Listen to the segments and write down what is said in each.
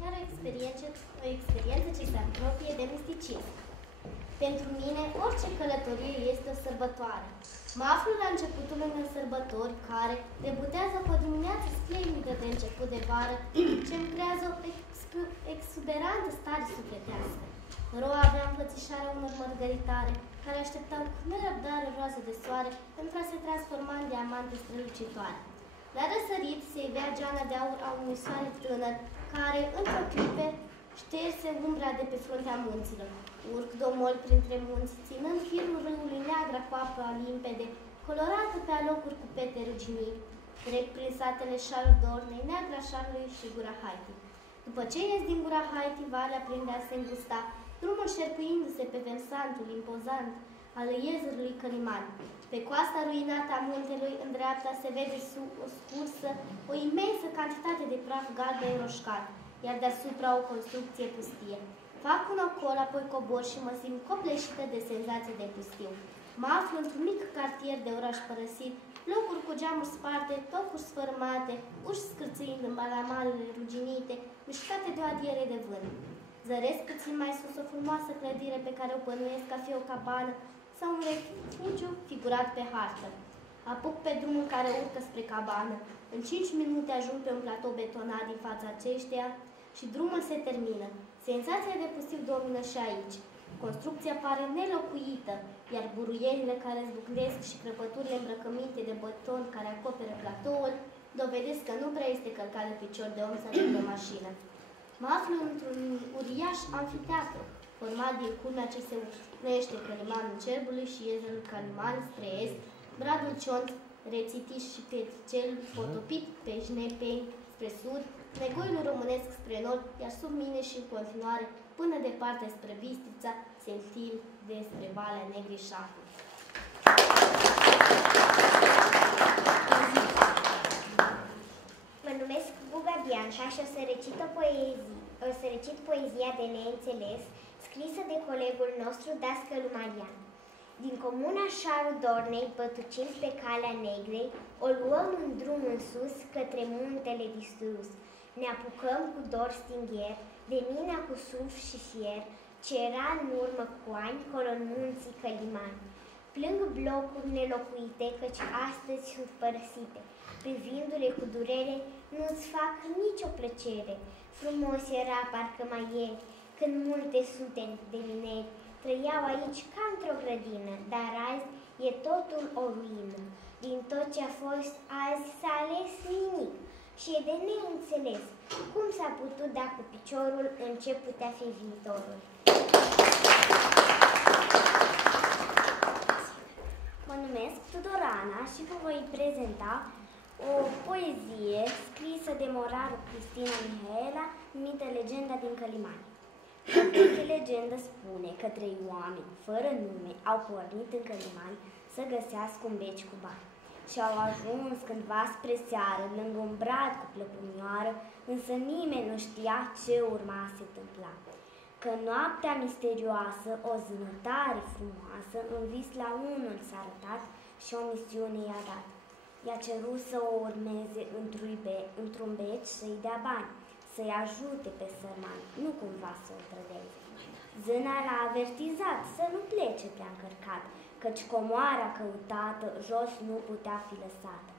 chiar o experiență ce se apropie de misticism. Pentru mine, orice călătorie este o sărbătoare. Mă aflu la începutul unei sărbători care debutează cu o dimineață splendidă de început de vară, ce îmi creează o exuberantă stare sufletească. Roa avea înfățișarea unor mărgăritare, care așteptau cu nerăbdare roază de soare pentru a se transforma în diamante strălucitoare. La răsărit se ivea geana de aur a unui soare tânăr, care, într-o clipe, șterse umbra de pe fruntea munților. Urc domol printre munți, ținând firul râului neagră cu apă limpede, colorată pe alocuri cu pete ruginii. Trec prin satele Charles Dornei, Neagra Charlesului și Gura Haiti. După ce ies din Gura Haiti, valea prinde a se îngusta, drumul șerpuindu-se pe versantul impozant al iezerului Căliman. Pe coasta ruinată a muntelui, în dreapta, se vede scursă o imensă cantitate de praf galben roșcat, iar deasupra o construcție pustie. Fac un ocol, apoi cobor și mă simt copleșită de senzație de pustiu. Mă aflu într-un mic cartier de oraș părăsit, locuri cu geamuri sparte, tocuri sfărâmate, uși scârțâind în balamalele ruginite, mișcate de o adiere de vânt. Zăresc puțin mai sus o frumoasă clădire pe care o bănuiesc ca fi o cabană sau un refugiu figurat pe hartă. Apuc pe drumul care urcă spre cabană. În 5 minute ajung pe un platou betonat din fața aceștia și drumul se termină. Senzația de pustiu domină și aici. Construcția pare nelocuită, iar buruielile care zbucnesc și crăpăturile îmbrăcăminte de beton care acoperă platoul dovedesc că nu prea este călcat de picior de om să ducă mașină. Mă aflu într-un uriaș amfiteatru, format din culmea ce se unește Călimanul Cerbului și iezerul Căliman spre est, Bradul Cionț, Rețitiș și Petricel, potopit pe Jnepeni spre sud, negoiul românesc spre nord, iar sub mine și în continuare, până departe spre Bistrița, se întind despre Valea Negrii Șahului. Mă numesc Guga Bianca și o să recit poezia de neînțeles, scrisă de colegul nostru Dascălu Marian. Din comuna Șarul Dornei, pătucind pe calea Negrei, o luăm în drum în sus, către muntele distrus. Ne apucăm cu dor stingher, de mina cu sulf și fier, ce era în urmă cu ani, colo în munții Căliman. Plâng blocuri nelocuite, căci astăzi sunt părăsite. Privindu-le cu durere, nu-ți fac nicio plăcere. Frumos era parcă mai ieri, când multe sute de mineri trăiau aici ca într-o grădină, dar azi e totul o ruină. Din tot ce a fost, azi s-a ales nimic și e de neînțeles cum s-a putut da cu piciorul în ce putea fi viitorul. Mă numesc Tudorana și vă voi prezenta o poezie scrisă de morarul Cristina Mihaela, numită Legenda din Călimani. O veche legendă spune că 3 oameni, fără nume, au pornit în Călimani să găsească un beci cu bani. Și au ajuns cândva spre seară, lângă un brad cu plăpunioară, însă nimeni nu știa ce urma se întâmpla. Că noaptea misterioasă, o zânătare frumoasă, în vis la unul s-a arătat și o misiune i-a dat. I-a cerut să o urmeze într-un beci să-i dea bani, să-i ajute pe sărman, nu cumva să o trădeze. Zâna l-a avertizat să nu plece prea încărcat, căci comoara căutată jos nu putea fi lăsată.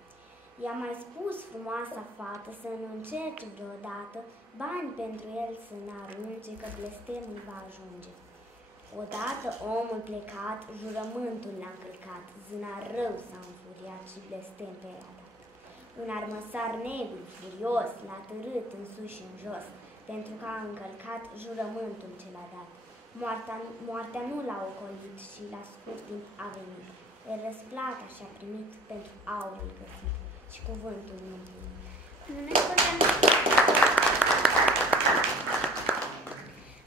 I-a mai spus frumoasa fată să nu încerce vreodată bani pentru el să n-arunce, că blestemul va ajunge. Odată omul plecat, jurământul l-a încălcat, zâna rău s-a înfuriat și blestem pe ea dat. Un armăsar negru, furios, l-a târât în sus și în jos, pentru că a încălcat jurământul ce l-a dat. Moartea nu l-a ocolit și la scurt timp a venit. El răsplata și-a primit pentru aurul găsit și cuvântul nu împlinit.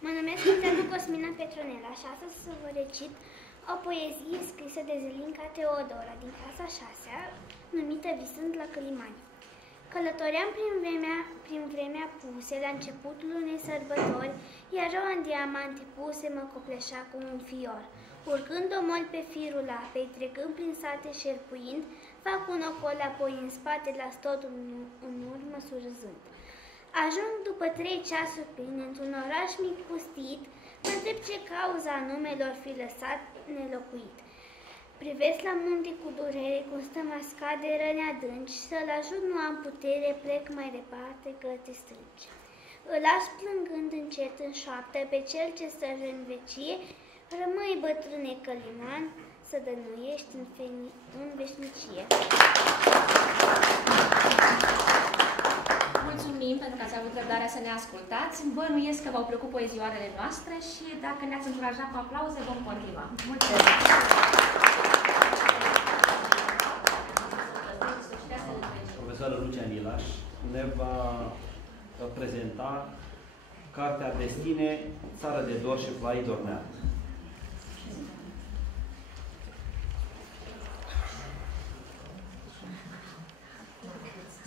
Mă numesc Conteanu Cosmina Petronela și astăzi să vă recit o poezie scrisă de Zelinca Teodora din clasa 6-a, numită Visând la Călimani. Călătoream prin vremea puse, la începutul unei sărbători, iar roa în diamante puse mă copleșea cu un fior. Urcând omol pe firul apei, trecând prin sate șerpuind, fac un ocol, apoi în spate las totul în urmă surzând. Ajung după 3 ceasuri pline într-un oraș mic pustit, mă întreb ce cauza anume lor fi lăsat nelocuit. Privesc la munte cu durere, cum stă mascat de răni adânci, să-l ajut nu am putere, plec mai departe către strânci. Îl las plângând încet în șoaptă pe cel ce stăjă în vecie, rămâi bătrâne căliman, să dănuiești în veșnicie. Mulțumim pentru că ați avut răbdarea să ne ascultați. Bănuiesc că v-au plăcut poezioarele noastre și dacă ne-ați încurajat cu aplauze, vom continua. Mulțumesc! Profesoara Lucia Milaș ne va prezenta cartea Destine, Țară de dor și plai dornean.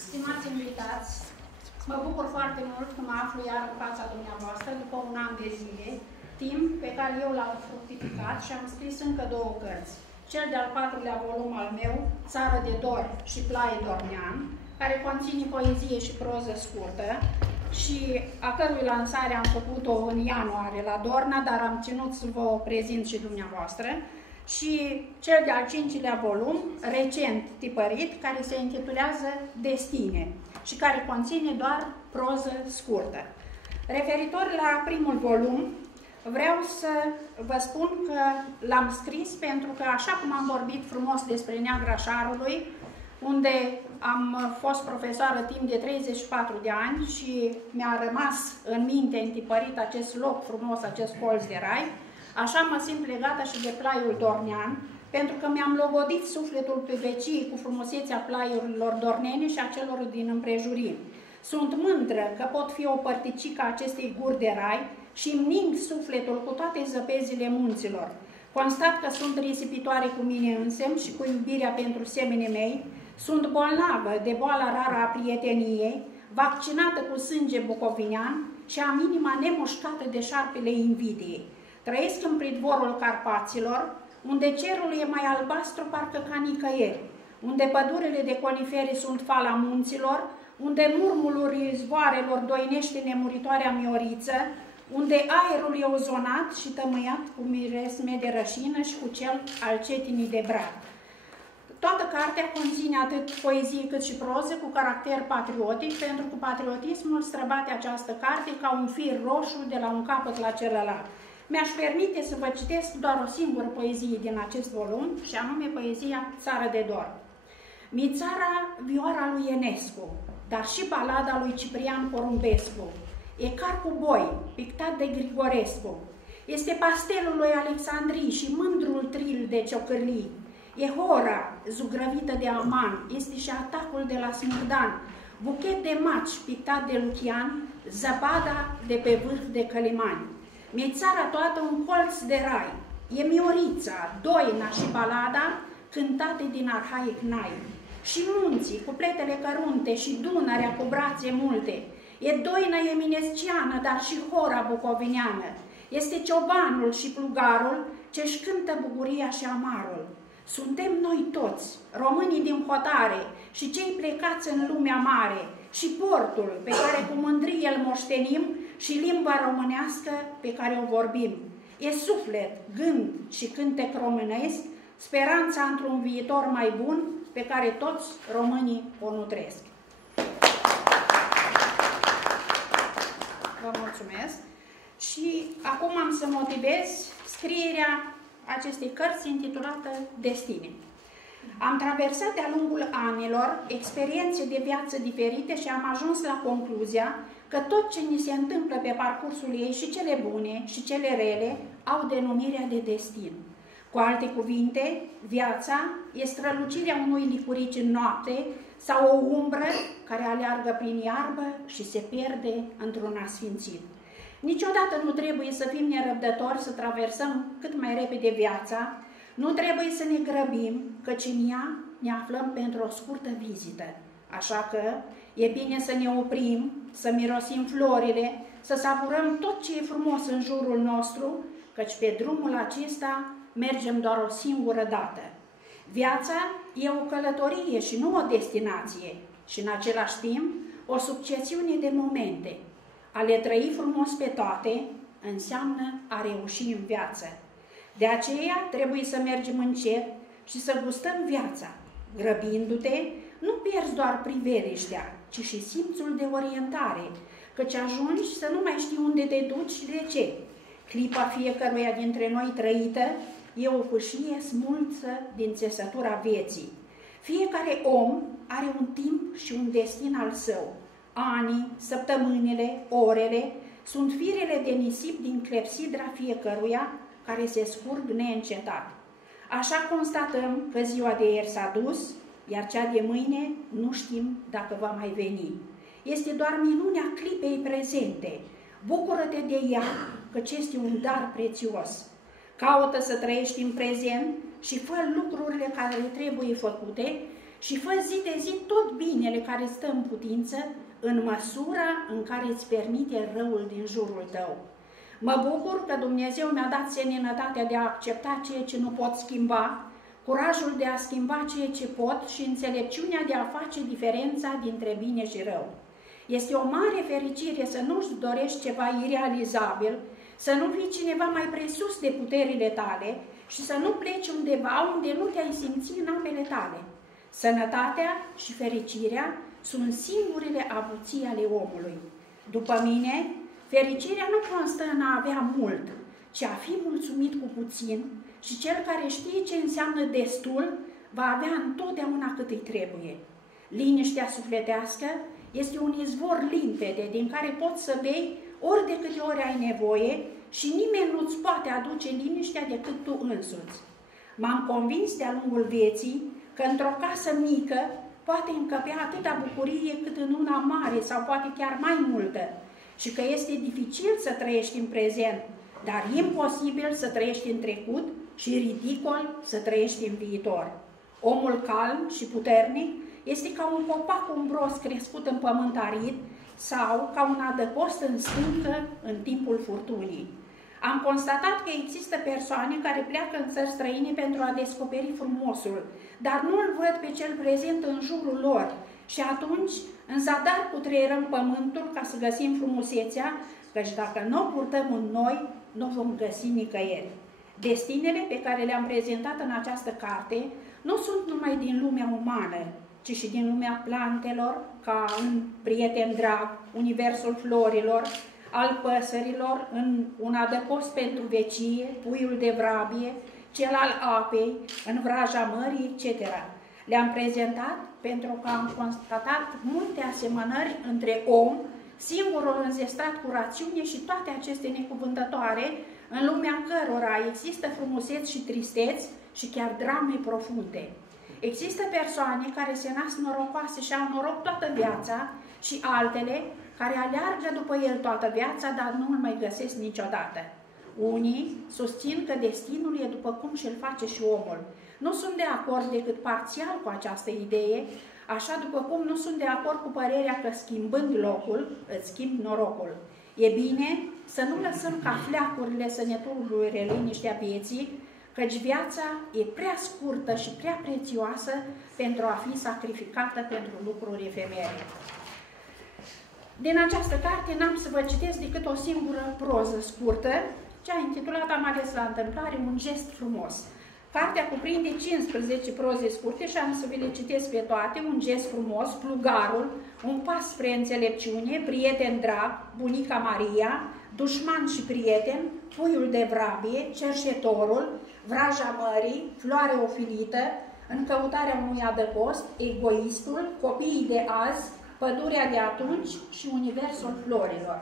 Stimați invitați, mă bucur foarte mult că mă aflu iar în fața dumneavoastră după un an de zile, timp pe care eu l-am fructificat și am scris încă 2 cărți. Cel de-al 4-lea volum al meu, Țară de dor și plai dornean, care conține poezie și proză scurtă și a cărui lansare am făcut-o în ianuarie la Dorna, dar am ținut să vă o prezint și dumneavoastră. Și cel de-al 5-lea volum, recent tipărit, care se intitulează Destine și care conține doar proză scurtă. Referitor la primul volum, vreau să vă spun că l-am scris pentru că, așa cum am vorbit frumos despre Neagra Șarului, unde am fost profesoară timp de 34 de ani și mi-a rămas în minte întipărit acest loc frumos, acest colț de rai, așa mă simt legată și de plaiul dornean, pentru că mi-am logodit sufletul pe vecii cu frumusețea plaiurilor dornene și a celor din împrejurimi. Sunt mândră că pot fi o părticică a acestei guri de rai și îmi ning sufletul cu toate zăpezile munților. Constat că sunt risipitoare cu mine însem și cu iubirea pentru semenii mei, sunt bolnavă de boala rară a prieteniei, vaccinată cu sânge bucovinean și am inima nemușcată de șarpele invidiei. Trăiesc în pridvorul Carpaților, unde cerul e mai albastru parcă ca nicăieri, unde pădurile de conifere sunt fala munților, unde murmulul izvoarelor doinește nemuritoarea mioriță, unde aerul e ozonat și tămâiat cu miresme de rășină și cu cel al cetinii de brad. Toată cartea conține atât poezie cât și proză cu caracter patriotic, pentru că patriotismul străbate această carte ca un fir roșu de la un capăt la celălalt. Mi-aș permite să vă citesc doar o singură poezie din acest volum, și anume poezia Țară de dor. Mițara Vioara lui Enescu, dar și balada lui Ciprian Porumbescu. E car cu boi, pictat de Grigorescu. Este pastelul lui Alexandrii și mândrul tril de ciocârlii. E hora zugrăvită de aman, este și atacul de la Smurdan. Buchet de maci pictat de Lucian, zăpada de pe vârf de Călimani. Mi-e țara toată un colț de rai, e Miorița, Doina și balada cântate din arhaic nai. Și munții, cupletele cărunte și Dunărea cu brațe multe. E Doina eminesciană, dar și hora bucovineană. Este ciobanul și plugarul ce-și cântă bucuria și amarul. Suntem noi toți, românii din hotare și cei plecați în lumea mare, și portul pe care cu mândrie îl moștenim și limba românească pe care o vorbim. E suflet, gând și cântec românesc, speranța într-un viitor mai bun pe care toți românii o nutresc. Vă mulțumesc și acum am să motivez scrierea acestei cărți intitulată Destine. Am traversat de-a lungul anilor experiențe de viață diferite și am ajuns la concluzia că tot ce ni se întâmplă pe parcursul ei, și cele bune și cele rele, au denumirea de destin. Cu alte cuvinte, viața e strălucirea unui licurici în noapte sau o umbră care aleargă prin iarbă și se pierde într-un asfințit. Niciodată nu trebuie să fim nerăbdători să traversăm cât mai repede viața, nu trebuie să ne grăbim, căci în ea ne aflăm pentru o scurtă vizită. Așa că e bine să ne oprim, să mirosim florile, să savurăm tot ce e frumos în jurul nostru, căci pe drumul acesta mergem doar o singură dată. Viața e o călătorie și nu o destinație și în același timp o succesiune de momente. A le trăi frumos pe toate înseamnă a reuși în viață. De aceea trebuie să mergem încet și să gustăm viața. Grăbindu-te, nu pierzi doar priveliștea, ci și simțul de orientare, căci ajungi să nu mai știi unde te duci și de ce. Clipa fiecăruia dintre noi trăită e o pâșie smulsă din țesătura vieții. Fiecare om are un timp și un destin al său. Anii, săptămânile, orele sunt firele de nisip din clepsidra fiecăruia care se scurg neîncetat. Așa constatăm că ziua de ieri s-a dus, iar cea de mâine nu știm dacă va mai veni. Este doar minunea clipei prezente. Bucură-te de ea, căci este un dar prețios. Caută să trăiești în prezent și fă lucrurile care trebuie făcute și fă zi de zi tot binele care stă în putință, în măsura în care îți permite răul din jurul tău. Mă bucur că Dumnezeu mi-a dat seninătatea de a accepta ceea ce nu pot schimba, curajul de a schimba ceea ce pot și înțelepciunea de a face diferența dintre bine și rău. Este o mare fericire să nu-ți dorești ceva irealizabil, să nu fii cineva mai presus de puterile tale și să nu pleci undeva unde nu te-ai simți în apele tale. Sănătatea și fericirea sunt singurele avuții ale omului. După mine, fericirea nu constă în a avea mult, ci a fi mulțumit cu puțin și cel care știe ce înseamnă destul va avea întotdeauna cât îi trebuie. Liniștea sufletească este un izvor limpede din care poți să bei ori de câte ori ai nevoie și nimeni nu-ți poate aduce liniștea decât tu însuți. M-am convins de-a lungul vieții că într-o casă mică poate încăpea atâta bucurie cât în una mare sau poate chiar mai multă și că este dificil să trăiești în prezent, dar imposibil să trăiești în trecut și ridicol să trăiești în viitor. Omul calm și puternic este ca un copac umbros crescut în pământ arid sau ca un adăpost în stâncă în timpul furtunii. Am constatat că există persoane care pleacă în țări străine pentru a descoperi frumosul, dar nu îl văd pe cel prezent în jurul lor și atunci în zadar cutreierăm pământul ca să găsim frumusețea, căci dacă nu o purtăm în noi, nu vom găsi nicăieri. Destinele pe care le-am prezentat în această carte nu sunt numai din lumea umană, ci și din lumea plantelor, ca în Prieten drag, universul florilor, al păsărilor, în un adăpost pentru vecie, puiul de vrabie, cel al apei, în vraja mării, etc. Le-am prezentat pentru că am constatat multe asemănări între om, singurul înzestrat cu rațiune și toate aceste necuvântătoare, în lumea cărora există frumuseți și tristeți și chiar drame profunde. Există persoane care se nasc norocoase și au noroc toată viața și altele care aleargă după el toată viața, dar nu îl mai găsesc niciodată. Unii susțin că destinul e după cum și-l face și omul. Nu sunt de acord decât parțial cu această idee, așa după cum nu sunt de acord cu părerea că schimbând locul, îți schimbi norocul. E bine să nu lăsăm ca fleacurile să ne tulbure liniștea vieții, căci viața e prea scurtă și prea prețioasă pentru a fi sacrificată pentru lucruri efemere. Din această carte n-am să vă citesc decât o singură proză scurtă, cea intitulată, am ales la întâmplare, Un gest frumos. Cartea cuprinde 15 proze scurte și am să vi le citesc pe toate: Un gest frumos, Plugarul, Un pas spre înțelepciune, Prieten drag, Bunica Maria, Dușman și prieten, Puiul de vrabie, Cerșetorul, Vraja mării, Floare ofilită, În căutarea unui adăpost, Egoistul, Copiii de azi, Pădurea de atunci și Universul florilor.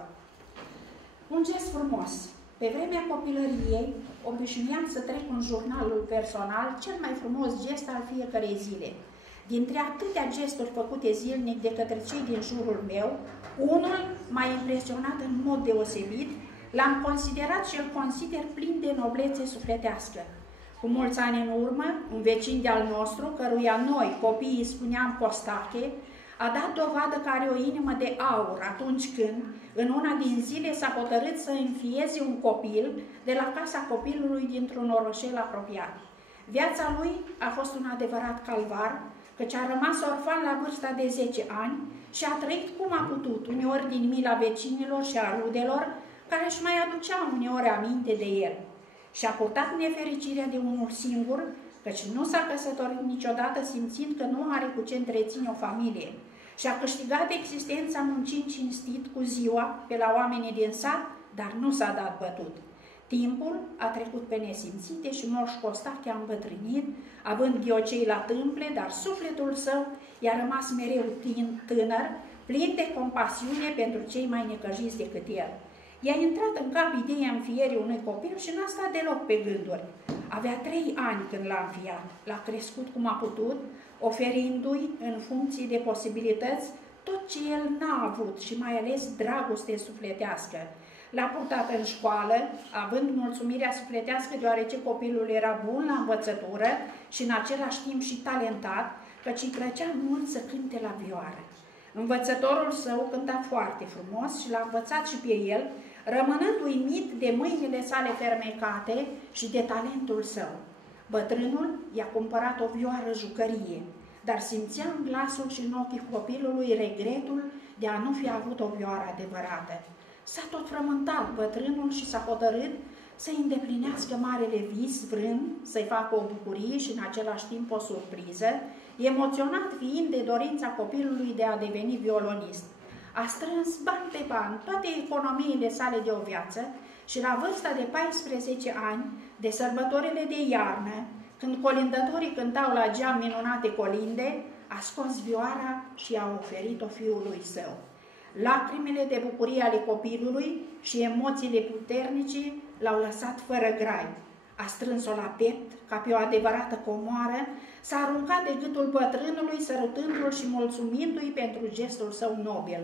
Un gest frumos. Pe vremea copilăriei, obișnuiam să trec în jurnalul personal cel mai frumos gest al fiecărei zile. Dintre atâtea gesturi făcute zilnic de către cei din jurul meu, unul m-a impresionat în mod deosebit, l-am considerat și îl consider plin de noblețe sufletească. Cu mulți ani în urmă, un vecin de-al nostru, căruia noi, copiii, spuneam Costache, a dat dovadă că are o inimă de aur atunci când, în una din zile, s-a hotărât să înfieze un copil de la casa copilului dintr-un orășel apropiat. Viața lui a fost un adevărat calvar, căci a rămas orfan la vârsta de 10 ani și a trăit cum a putut, uneori din mila vecinilor și a rudelor, care își mai aduceau uneori aminte de el. Și-a purtat nefericirea de unul singur, căci nu s-a căsătorit niciodată simțind că nu are cu ce întreține o familie. Și-a câștigat existența muncind cinstit cu ziua pe la oamenii din sat, dar nu s-a dat bătut. Timpul a trecut pe nesimțite și Moș Costache a îmbătrânit, având ghiocei la tâmple, dar sufletul său i-a rămas mereu tânăr, plin de compasiune pentru cei mai necăjiți decât el. I-a intrat în cap ideea înfierii unui copil și n-a stat deloc pe gânduri. Avea 3 ani când l-a înfiat, l-a crescut cum a putut, oferindu-i, în funcție de posibilități, tot ce el n-a avut și mai ales dragoste sufletească. L-a purtat în școală, având mulțumirea sufletească deoarece copilul era bun la învățătură și în același timp și talentat, căci îi plăcea mult să cânte la vioară. Învățătorul său cânta foarte frumos și l-a învățat și pe el, rămânând uimit de mâinile sale fermecate și de talentul său. Bătrânul i-a cumpărat o vioară jucărie, dar simțea în glasul și în ochii copilului regretul de a nu fi avut o vioară adevărată. S-a tot frământat bătrânul și s-a hotărât să-i îndeplinească marele vis, vrând să-i facă o bucurie și în același timp o surpriză, emoționat fiind de dorința copilului de a deveni violonist. A strâns bani pe bani, toate economiile sale de o viață și la vârsta de 14 ani, de sărbătorile de iarnă, când colindătorii cântau la geam minunate colinde, a scos vioara și i-a oferit-o fiului său. Lacrimile de bucurie ale copilului și emoțiile puternice l-au lăsat fără grai. A strâns-o la piept, ca pe o adevărată comoară, s-a aruncat de gâtul bătrânului, sărutându-l și mulțumindu-i pentru gestul său nobil.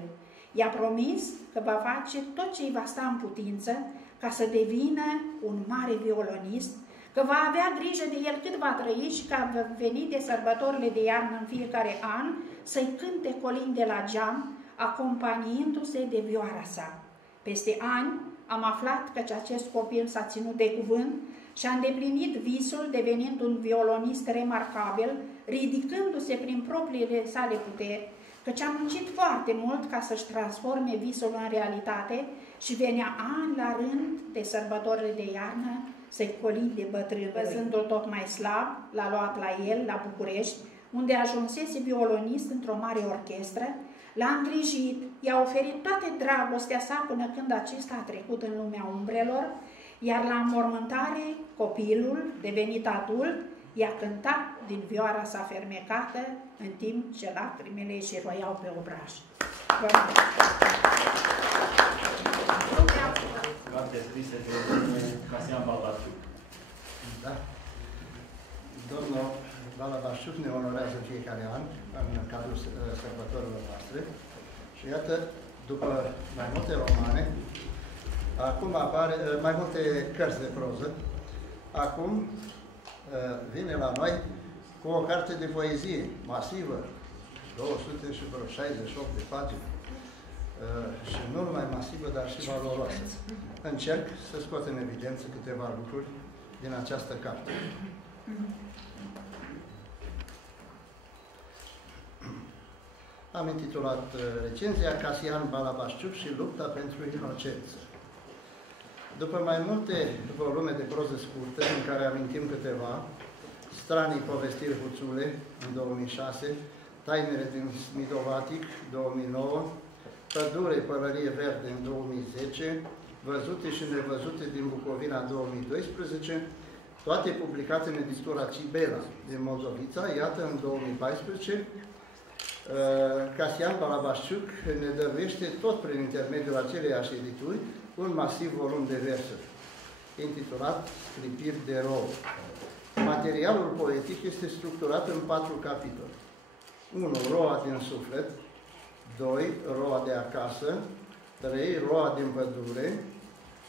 I-a promis că va face tot ce îi va sta în putință ca să devină un mare violonist, că va avea grijă de el cât va trăi și că va veni de sărbătorile de iarnă în fiecare an să-i cânte colinde la geam, acompaniindu-se de vioara sa. Peste ani am aflat că acest copil s-a ținut de cuvânt și a îndeplinit visul devenind un violonist remarcabil, ridicându-se prin propriile sale puteri, căci a muncit foarte mult ca să-și transforme visul în realitate și venea ani la rând de sărbătorile de iarnă să-i colinde bătrân. Văzându-l tot mai slab, l-a luat la el, la București, unde ajunsese violonist într-o mare orchestră, l-a îngrijit, i-a oferit toată dragostea sa până când acesta a trecut în lumea umbrelor, iar la înmormântare, copilul, devenit adult, i-a cântat din vioara sa fermecată, în timp ce lacrimile își roiau pe obraj. Carte scrisă de domnul Casian Balbașciuc. Da. Domnul Balbașciuc ne onorează fiecare an în cadrul sărbătorilor noastre și iată, după mai multe romane, acum apare mai multe cărți de proză, acum vine la noi cu o carte de poezie masivă, 268 de pagini, și nu numai masivă, dar și valoroasă. Încerc să scot în evidență câteva lucruri din această carte. Am intitulat recenzia Casian Balbașciuc și lupta pentru inocență. După o lume de proză scurtă, în care amintim câteva, Stranii povestiri Huțule, în 2006, Tainele din Smidovatic, 2009, Pădure, pălărie verde, în 2010, Văzute și nevăzute din Bucovina, 2012, toate publicate în editura Cibela din Moldovița, iată, în 2014, Casian Balbașciuc ne dăruiește tot prin intermediul aceleiași edituri un masiv volum de versuri, intitulat Sclipiri de rouă. Materialul poetic este structurat în 4 capitole. 1. Roa din suflet. 2. Roa de acasă. 3. Roa din pădure.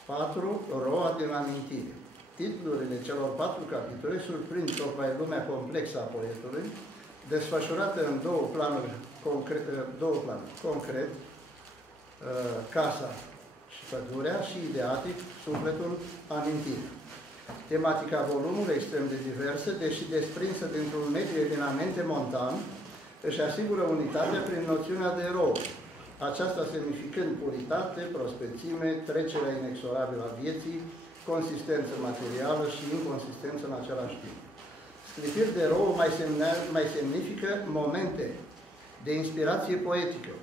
4. Roa din amintire. Titlurile celor 4 capitole surprind tocmai lumea complexă a poetului, desfășurată în două planuri concret, casa și pădurea, și ideatic, sufletul, amintire. Tematica volumului extrem de diversă, deși desprinsă dintr-un mediu eminamente montan, își asigură unitatea prin noțiunea de rou, aceasta semnificând puritate, prospețime, trecerea inexorabilă a vieții, consistență materială și inconsistență în același timp. Sclipiri de rou mai semnifică momente de inspirație poetică,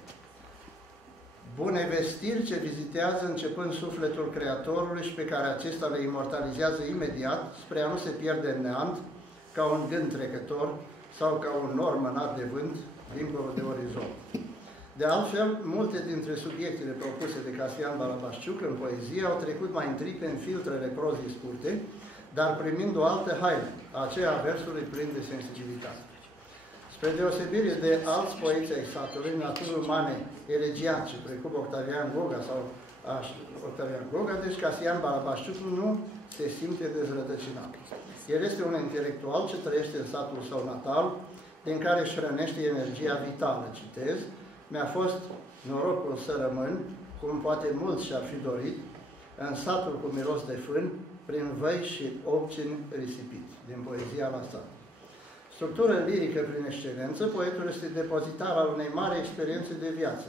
bune vestiri ce vizitează începând sufletul Creatorului și pe care acesta le imortalizează imediat spre a nu se pierde în neant, ca un gând trecător sau ca un nor mânat de vânt dincolo de orizont. De altfel, multe dintre subiectele propuse de Casian Balabașciuc în poezie au trecut mai întâi prin filtrele prozii scurte, dar primind o altă haină, aceea a versului plin de sensibilitate. Spre deosebire de alți poeți ai satului, naturi umane elegiace, precum Octavian Goga sau Octavian Goga, deci Casian Balabașciuc nu se simte dezrădăcinat. El este un intelectual ce trăiește în satul său natal, din care își hrănește energia vitală, citez, mi-a fost norocul să rămân, cum poate mulți și-ar fi dorit, în satul cu miros de fân, prin văi și obcini risipiți, din poezia la sat. Structură lirică prin excelență, poetul este depozitar al unei mari experiențe de viață,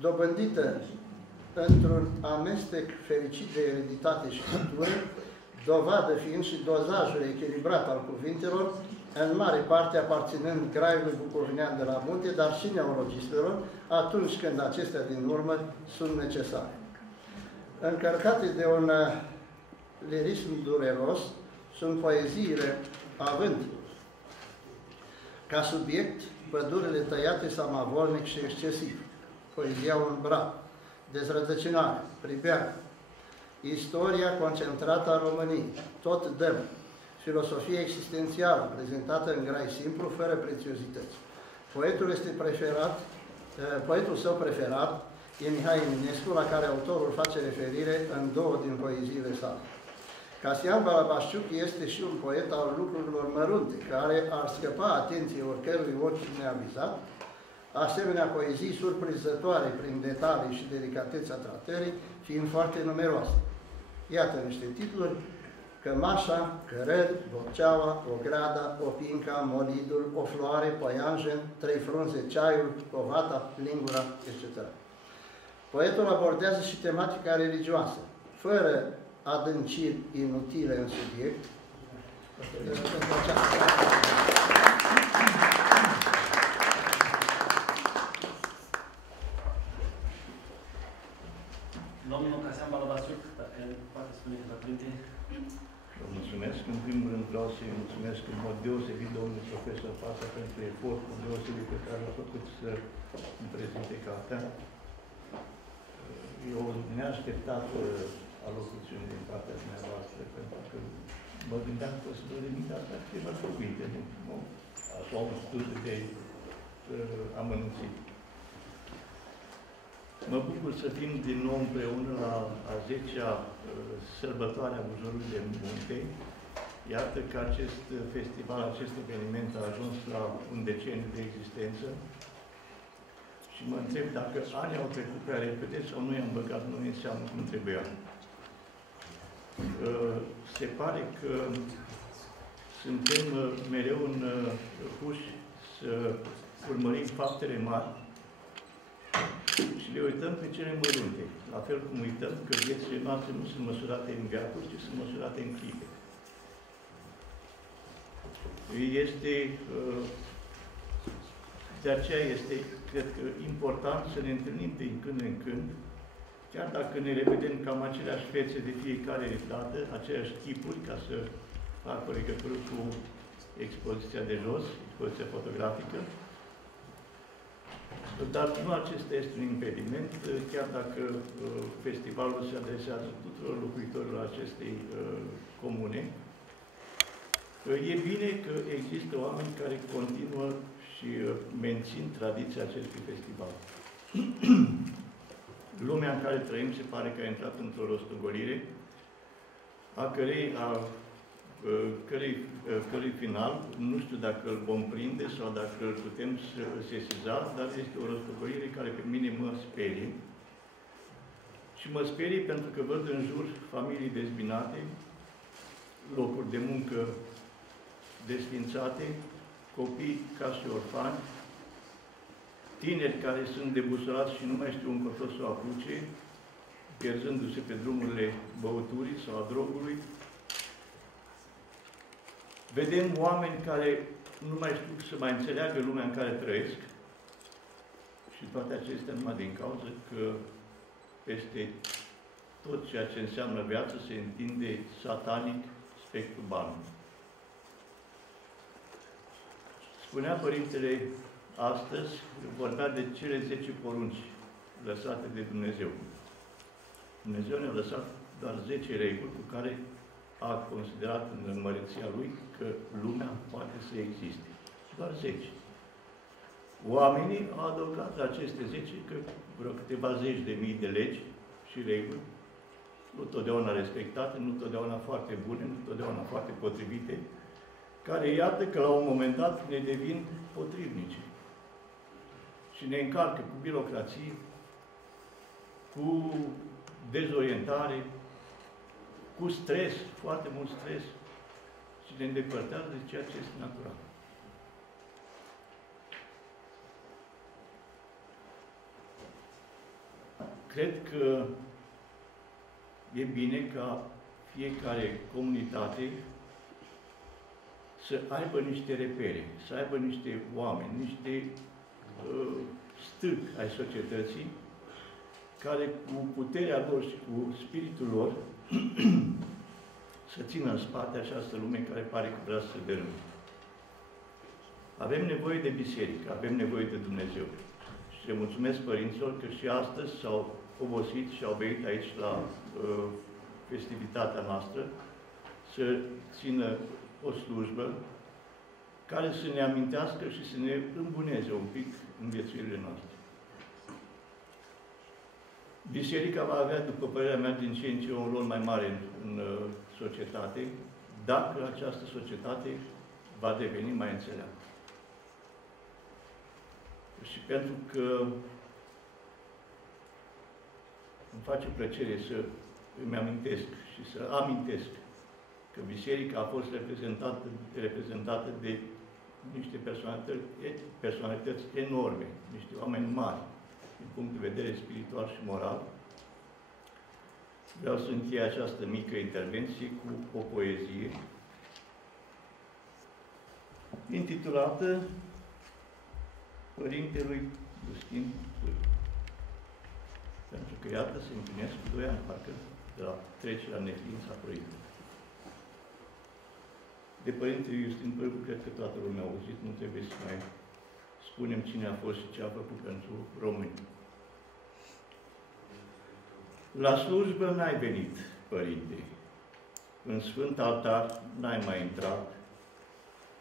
dobândită într-un amestec fericit de ereditate și cultură, dovadă fiind și dozajul echilibrat al cuvintelor, în mare parte aparținând graiului bucovinean de la munte, dar și neologistelor, atunci când acestea din urmă sunt necesare. Încărcate de un lirism dureros, sunt poeziile având ca subiect pădurile tăiate samavolnic și excesiv, poezia umbra, dezrădăcinare, pribeag, istoria concentrată a României, tot dăm, filosofie existențială, prezentată în grai simplu, fără prețiozități. Poetul său preferat e Mihai Eminescu, la care autorul face referire în două din poeziile sale. Casian Balabașciuc este și un poet al lucrurilor mărunte, care ar scăpa atenției oricărui ochi neavizat, asemenea poezii surprinzătoare prin detalii și delicatețea tratării, fiind foarte numeroase. Iată niște titluri: Cămașa, Cărări, Bocceaua, Ograda, Opinca, Molidul, O floare, Păianjen, Trei frunze, Ceaiul, Covata, Lingura, etc. Poetul abordează și tematica religioasă, fără adânciri inutile în subiect. Domnul Casian Balabașciuc, dacă poate spune câteva cuvinte. Vă mulțumesc. În primul rând vreau să-i mulțumesc în mod deosebit domnului profesor Pasa pentru efortul deosebit pe care l-a făcut să îmi prezinte cartea. Eu neașteptat alocuțiune din partea dumneavoastră, pentru că mă gândeam că să vă limita asta câteva cuvinte, așa un studiu de amănunțit. Mă bucur să fim din nou împreună la a 10-a sărbătoare a Bujorului de Munte. Iată că acest festival, acest eveniment a ajuns la un deceniu de existență și mă întreb dacă anii au trecut prea repede sau nu i-am băgat noi în seamă cum trebuia. Se pare că suntem mereu puși să urmărim faptele mari și le uităm pe cele mărunte. La fel cum uităm că viețile noastre nu sunt măsurate în veacuri, ci sunt măsurate în clipe. De aceea este, cred că, important să ne întâlnim din când în când, chiar dacă ne revedem cam aceleași fețe de fiecare dată, aceleași tipuri, ca să fac o legătură cu expoziția de jos, expoziția fotografică. Dar nu acesta este un impediment, chiar dacă festivalul se adresează tuturor locuitorilor acestei comune. E bine că există oameni care continuă și mențin tradiția acestui festival. Lumea în care trăim se pare că a intrat într-o rostogolire, a cărei final, nu știu dacă îl vom prinde sau dacă îl putem sesiza, dar este o răstogolire care pe mine mă sperie. Și mă sperie pentru că văd în jur familii dezbinate, locuri de muncă desfințate, copii ca și orfani, tineri care sunt debusolați și nu mai știu încotro să o apuce, pierzându-se pe drumurile băuturii sau a drogului. Vedem oameni care nu mai știu să mai înțeleagă lumea în care trăiesc și toate acestea numai din cauza că peste tot ceea ce înseamnă viață se întinde satanic spectrul banului. Spunea Părintele astăzi, vorbea de cele 10 porunci lăsate de Dumnezeu. Dumnezeu ne-a lăsat doar 10 reguli cu care a considerat în măreția Lui că lumea poate să existe. Doar 10. Oamenii au adăugat la aceste 10 că vreo câteva zeci de mii de legi și reguli, nu totdeauna respectate, nu totdeauna foarte bune, nu totdeauna foarte potrivite, care iată că la un moment dat ne devin potrivnice. Și ne încarcă cu birocrație, cu dezorientare, cu stres, foarte mult stres, și ne îndepărtează de ceea ce este natural. Cred că e bine ca fiecare comunitate să aibă niște repere, să aibă niște oameni, niște stâlpi ai societății, care cu puterea lor și cu spiritul lor să țină în spate această lume care pare că vrea să se dărâme. Avem nevoie de biserică, avem nevoie de Dumnezeu. Și le mulțumesc părinților că și astăzi s-au obosit și au venit aici la festivitatea noastră să țină o slujbă care să ne amintească și să ne îmbuneze un pic în viețuirile noastre. Biserica va avea, după părerea mea, din ce în ce un rol mai mare în societate, dacă această societate va deveni mai înțeleaptă. Și pentru că îmi face plăcere să îmi amintesc și să amintesc că Biserica a fost reprezentată de niște personalități enorme, niște oameni mari, din punct de vedere spiritual și moral. Vreau să închei această mică intervenție cu o poezie intitulată Părintelui Justin Pârvu. Pentru că, iată, se împlinesc 2 ani, parcă, de la trecerea în neființa proiectului. De Părintele Justin Pârvu, cred că toată lumea a auzit, nu trebuie să mai spunem cine a fost și ce a făcut pentru români. La slujbă n-ai venit, Părinte. În Sfânt Altar n-ai mai intrat,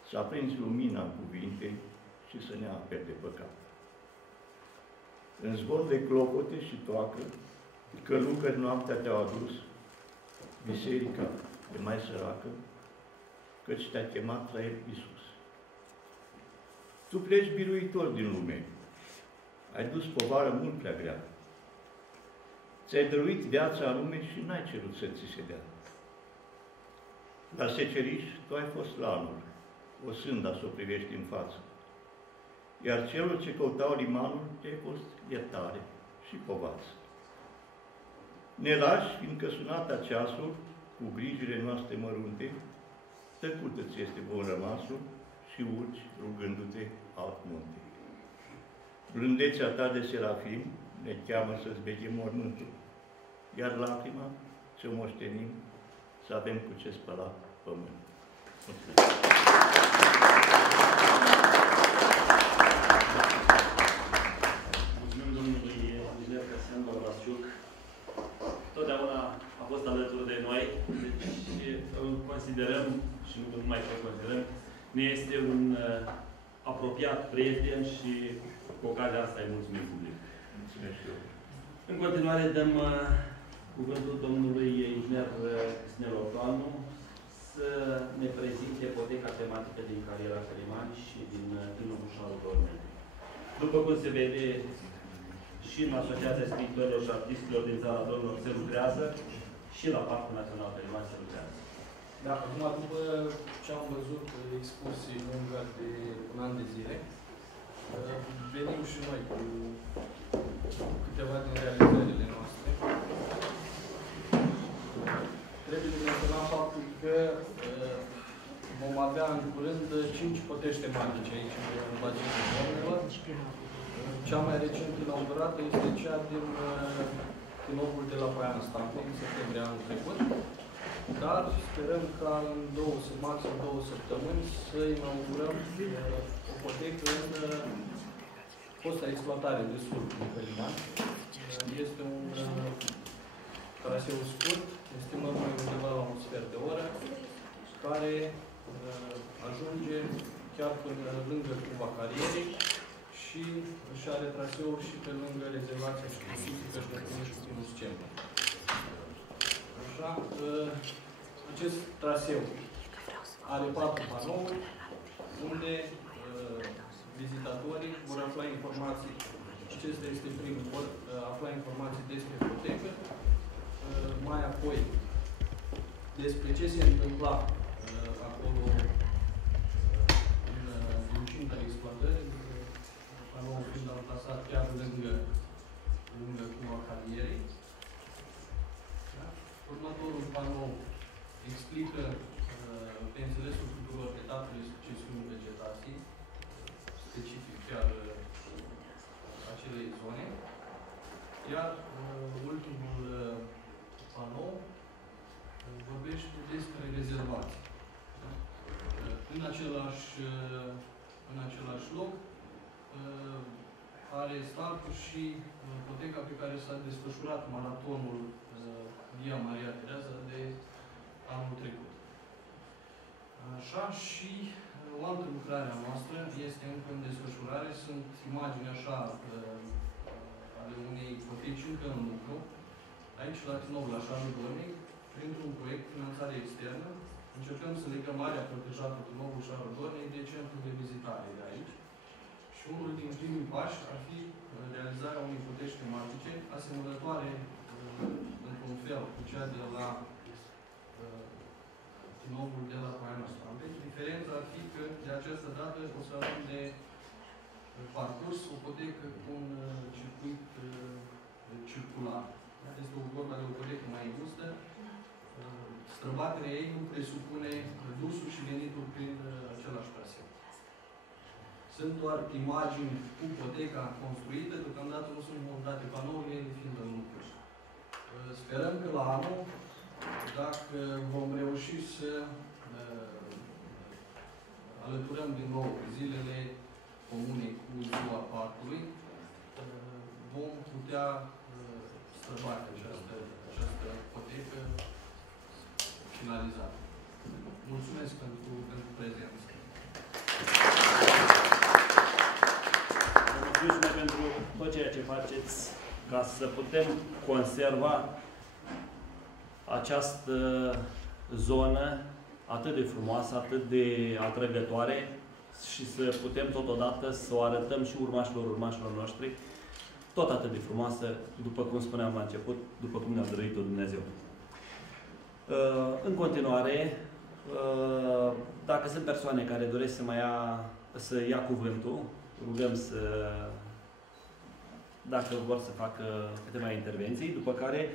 să aprinzi lumina în cuvinte și să ne aperi de păcat. În zvon de clopote și toacă, călugări noaptea te-au adus, biserica e mai săracă, căci te-a chemat la el Iisus. Tu pleci biruitor din lume, ai dus povară mult prea grea. Ți-ai dăruit viața în lume și n-ai cerut să ți se dea. La seceriș, tu ai fost la anul, o sânda să o privești în față. Iar celor ce căutau limanul, te-ai fost iertare și povață. Ne lași, fiindcă sunata ceasul, cu grijile noastre mărunte, tăcută ți este bun rămasul și urci rugându-te alt munte. Blândețea ta de serafim ne cheamă să-ți veghem mormântul, iar lacrima ce-o moștenim să avem cu ce spăla pământ. Mulțumim domnului inginer Căsăan Barbaciuc. Totdeauna a fost alături de noi, deci îl considerăm, și nu numai că îl considerăm, ne este un apropiat prieten și cu ocazia asta îi mulțumim public. Mulțumesc și eu. În continuare dăm cuvântul domnului inginer Cristinel Otoanu să ne prezinte ipoteca tematică din cariera Călimani și din Târgu Dornei. După cum se vede, și în Asociația Scriitorilor și Artistilor din țara Domnilor se lucrează, și la Parcul Național Călimani se lucrează. Da, acum, după ce am văzut excursii lungă de un an de zile, venim și noi cu câteva din realizările noastre. Trebuie de menționat faptul că vom avea în curând 5 pătești tematice aici în bazinul Domnilor. Cea mai recent inaugurată este cea din Tinogul de la Poiana Stampe, în septembrie anul trecut. Dar sperăm ca în maxim 2 săptămâni să inaugurăm o potecă în fosta exploatare de sulf din Călimani. Este un traseu scurt, estimăm undeva la un sfert de oră, care ajunge chiar până lângă Cuva Carierei și își are traseul și pe lângă rezervația științifică și Științ Centru. Așa, acest traseu are 4 panouri unde vizitatorii vor afla informații. Acesta este primul, vor afla informații despre potecă, mai apoi despre ce se întâmpla acolo în incinta exploatării, panoul fiind amplasat chiar lângă Cuva Carierei. Da? Următorul panou explică pe înțelesul tuturor etapele succesiunii vegetației, specific chiar acelei zone. Iar ultimul panou vorbește despre rezervații. Da? În același loc are startul și poteca pe care s-a desfășurat maratonul Via Maria Tereeza de anul trecut. Așa, și o altă lucrare a noastră este încă în desfășurare. Sunt imagini așa ale unei poteci încă în lucru. Aici, la Tinov, la Șarul Dornei, printr-un proiect finanțare externă, încercăm să legăm area protejată Tinovul Șarul Dornei de centrul de vizitare de aici. Și unul din primii pași ar fi realizarea unei poteci tematice asemănătoare într-un fel cu cea de la Tinovul de la Poiana Stampe. Diferența ar fi că de această dată o să avem de parcurs o potecă cu un circuit circular. Este vorba de o potecă mai îngustă. Străbaterea ei nu presupune dusul și venitul prin același traseu. Sunt doar imagini cu poteca construită, deocamdată nu sunt montate panourile, fiind în lucru. Sperăm că la anul, dacă vom reuși să alăturăm din nou zilele comune cu ziua parcului, vom putea străbate această potecă finalizată. Mulțumesc pentru prezență. Mulțumesc pentru tot ceea ce faceți ca să putem conserva această zonă atât de frumoasă, atât de atrăgătoare și să putem totodată să o arătăm și urmașilor noștri tot atât de frumoasă, după cum spuneam la început, după cum ne-a dăruit-o Dumnezeu. În continuare, dacă sunt persoane care doresc să ia cuvântul, rugăm dacă vor să facă câteva intervenții, după care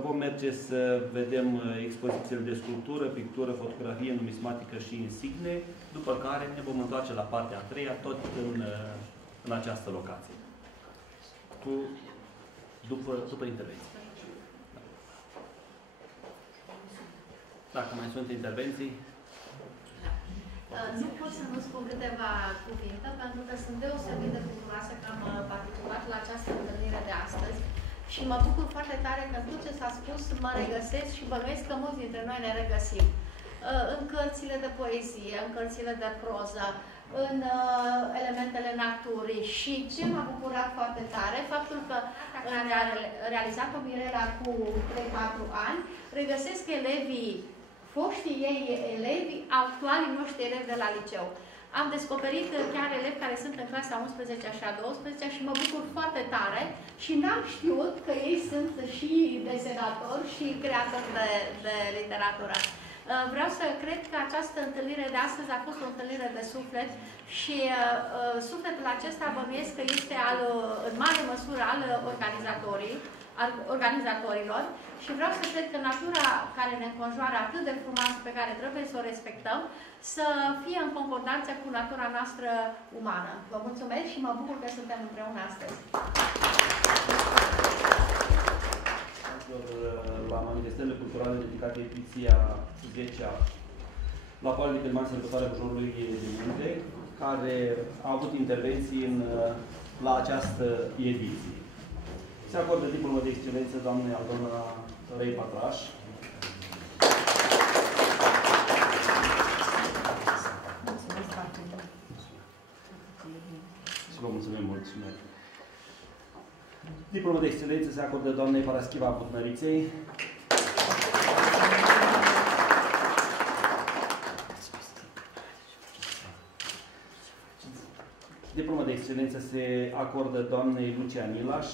vom merge să vedem expozițiile de sculptură, pictură, fotografie, numismatică și insigne, după care ne vom întoarce la partea a treia, tot în această locație. După intervenție. Dacă mai sunt intervenții. Nu pot să nu spun câteva cuvinte, pentru că sunt deosebit de bucuroasă că am participat la această întâlnire de astăzi și mă bucur foarte tare că tot ce s-a spus mă regăsesc și bănuiesc că mulți dintre noi ne regăsim. În cărțile de poezie, în cărțile de proză, în elementele naturii și ce m-a bucurat foarte tare, faptul că a realizat-o Mirela cu 3-4 ani, regăsesc elevii, foștii ei elevi, actualii noștri elevi de la liceu. Am descoperit chiar elevi care sunt în clasa 11 și a 12 și mă bucur foarte tare și n-am știut că ei sunt și desenatori și creatori de literatură. Vreau să cred că această întâlnire de astăzi a fost o întâlnire de suflet și sufletul acesta bănuiesc că este în mare măsură al organizatorilor și vreau să cred că natura care ne înconjoară atât de frumoasă pe care trebuie să o respectăm, să fie în concordanță cu natura noastră umană. Vă mulțumesc și mă bucur că suntem împreună astăzi. La manifestările culturale dedicate ediția 10-a la Poalele de Călimani, sărbătoarea Bujorului din Munte, care a avut intervenții la această ediție. Se acordă diplomă de excelență doamnei Aldona Rei Patraș. Și vă mulțumim mult și noi. Diplomă de excelență se acordă doamnei Paraschiva Butnăriței. Diplomă de excelență se acordă doamnei Lucia Nilaș.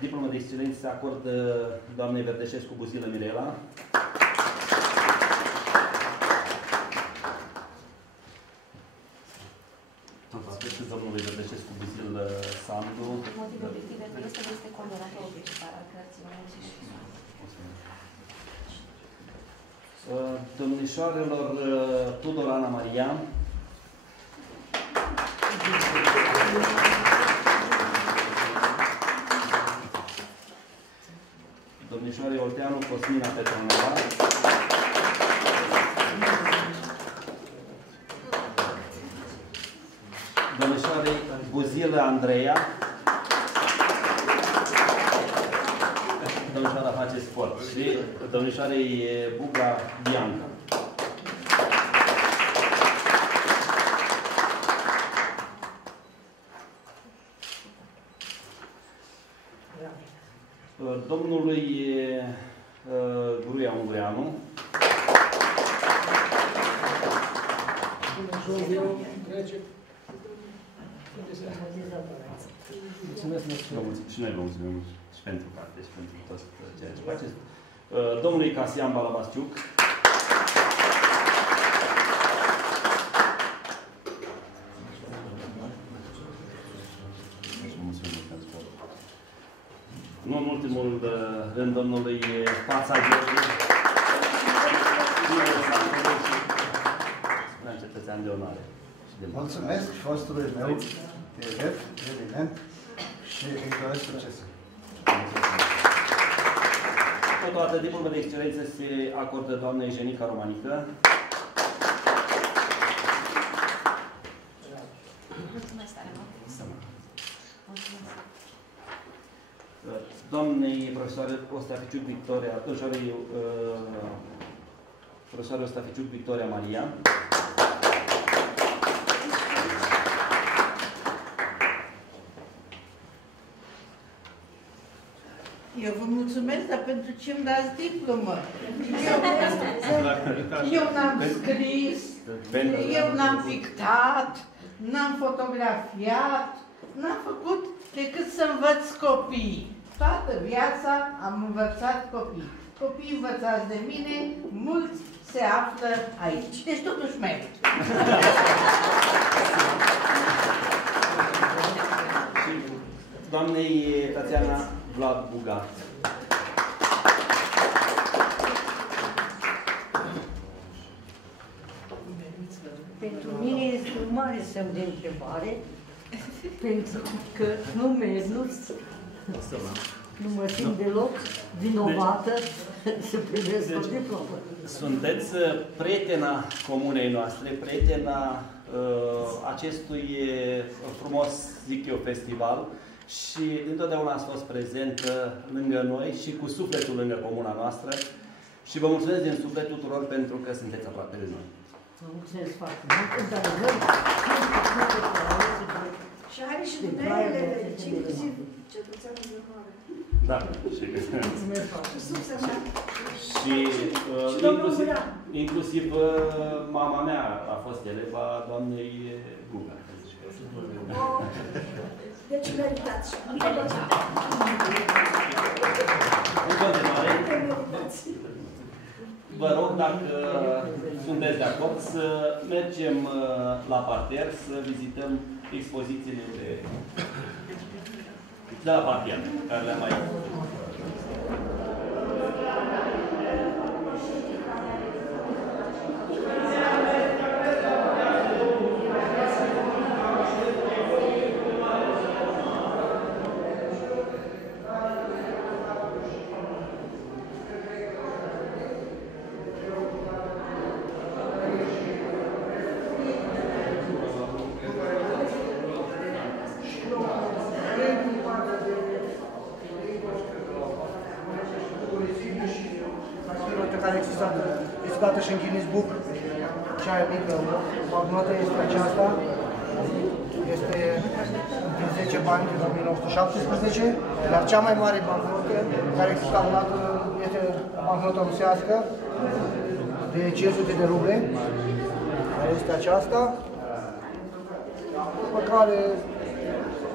Diplomă de excelență se acordă doamnei Verdeșescu Buzilă Mirela. Și domnului Verdeșescu Buzilă Sandu. Motivul obiectiv este coordonatorul principal al creațiunii. Domnișoarelor Tudor Ana Maria, domnișoare Olteanu Cosmina Petronela, domnișoare Buzilă Andreea, domnișoara face sport și domnișoarei Buga Bianca. Domnului Gruia Ungureanu. Și noi vă mulțumim și pentru carte și pentru tot ceea ce faceți. Domnului Casian Balabasciuc. Nu în ultimul rând, domnului Fața Gheorghe. Un cetățean de onoare. Mulțumesc fostului meu, TF, evident, și îi doresc succes. Totodată, diplomă de excelență se acordă doamnei Jenica Romanică. Mulțumesc tare mult. Doamnei profesoare Ostaficiuc Victoria, profesoare Ostaficiuc Victoria Maria. Eu vă mulțumesc, dar pentru ce îmi dați diplomă? Eu n-am scris, eu n-am pictat, n-am fotografiat, n-am făcut decât să învăț copii. Toată viața am învățat copii. Copiii învățați de mine, mulți se află aici. Deci totuși merit. Doamnei Tatiana Vlad Buga. Pentru mine este un mare semn de întrebare, pentru că nu mă simt deloc vinovată să primesc o diplomă. Sunteți prietena comunei noastre, prietena acestui frumos, zic eu, festival și dintotdeauna ați fost prezentă lângă noi și cu sufletul lângă comuna noastră și vă mulțumesc din suflet tuturor pentru că sunteți aproape de noi. Vă mulțumesc foarte mult, într-adevăr, și are și dumneavoastră, deci inclusiv cetățeanul de onoare. Da, și inclusiv mama mea a fost eleva doamnei Buga. Deci meritați. În continuare, vă rog, dacă sunteți de acord, să mergem la parter, să vizităm expozițiile de la parter, care le-am mai... Existată și în Guinness Book, cea mai mică bancnotă este aceasta, este din 10 bani din 1917, iar cea mai mare bancnotă care există vreodată este bancnotă rusească de 500 de ruble, care este aceasta, după care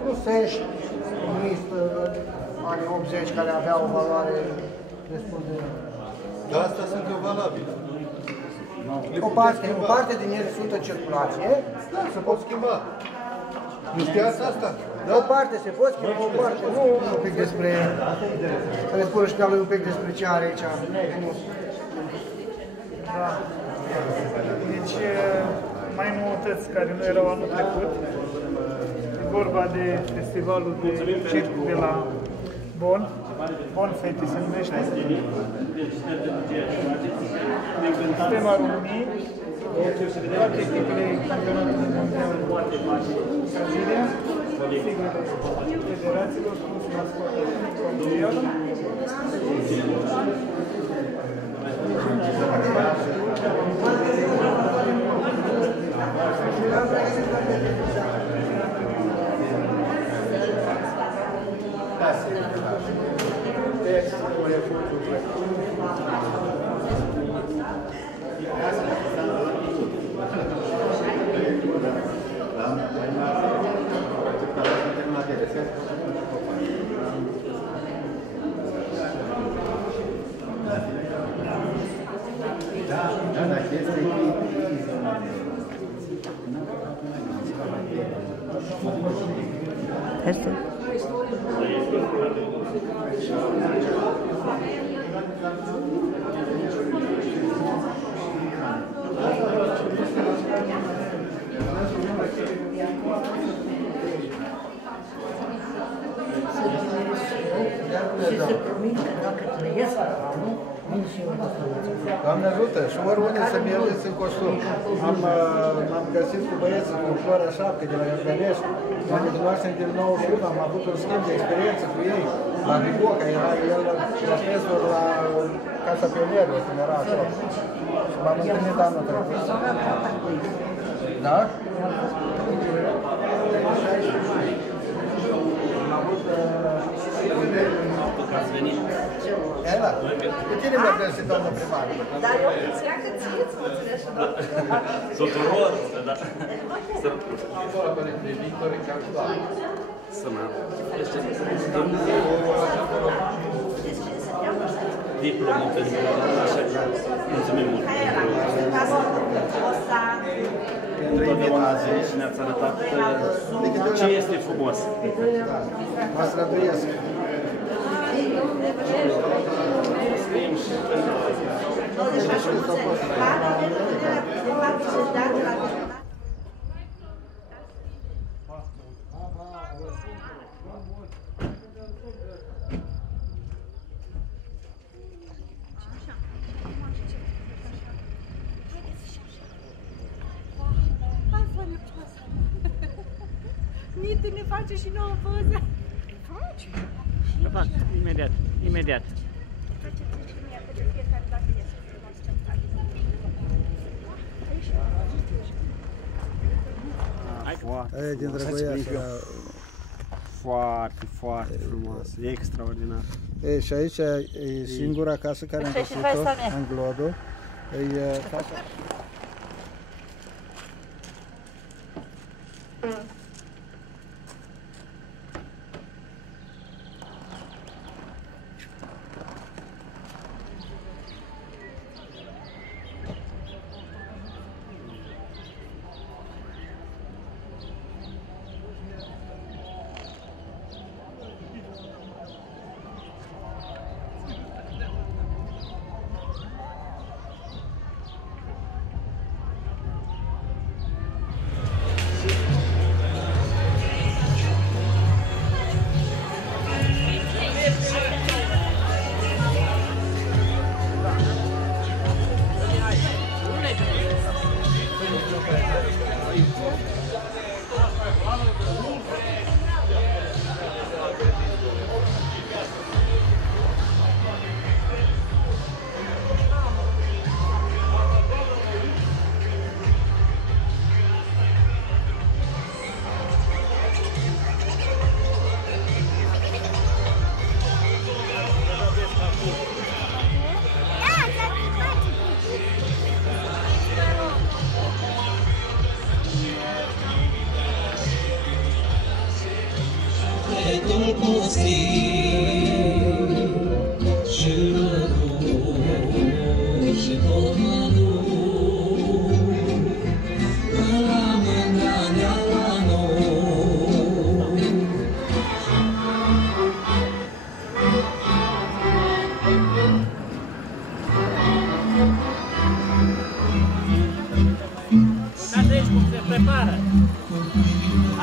rusești, comunistă, anii 80, care avea o valoare destul de... Dar astea sunt valabile. O parte din ele sunt în circulație. Da, se pot schimba. Nu știați asta? Da? O parte se pot schimba, o parte nu. Un pic despre... Să ne spună și pe lui un pic despre ce are aici. Da. Deci, mai noutăți care nu erau anul trecut. E vorba de festivalul de circ de la Bonn. Bonn Fete se numește. Sistema României, toate echipele campionatului mondial Brazilia, siglele federațiilor, plus mascota mondială. Este. Și să promit că dacă trăiesc anul, vin și eu la Doamne ajută, și oriunde să mergeți în costum. M-am găsit cu băieții cu Florea 7 de la Iordanești, la dumneavoastră din 91, am avut un schimb de experiență cu ei, la Biboca, era el profesor la Casa Pionierilor, când era acolo. Și m-am întâlnit anul trecut. Da? Faptul că ați venit. Ela, cu tine mă plăsit, doamnă primar. Dar eu cred că ție-ți mă înțelegi și doamnă. Tuturor, da. Să mă... Diplomă pentru așa. Mulțumim mult. Întotdeauna și ne-ați arătat ce este frumos. Mă străduiesc. Nitu ne face și nouă poză. Face? Să fac, imediat, imediat. Faceți și mie, că de fiecare dată ies. Aia din Drăgoiașa. Foarte, foarte frumos, extraordinar. E, și aici e singura casă care am găsit-o în Glodu. E casa...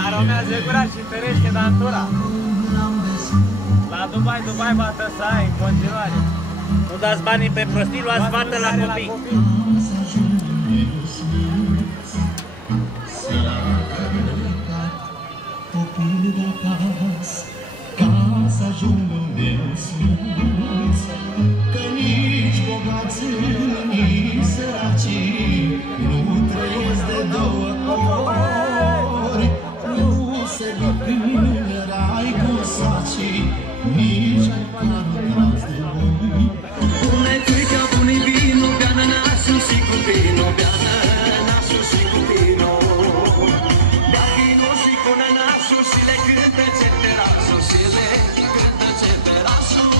Aromează gura și ferește dantura. La Dubai va tăsa în continuare. Nu dați banii pe prostii, luați fată la copii. Copilul de acasă, ca să ajungă unde sus, că nici bogații, nici săracii nu trăiesc de două ori, nu se duc în rai cu sacii, nici ai pantați de voi. Pune frica, pune vino, beană nasul și cu vino, beană nasul și cu vino. Bea vino și pune nasul și le cântă ceterasul, și le cântă ceterasul.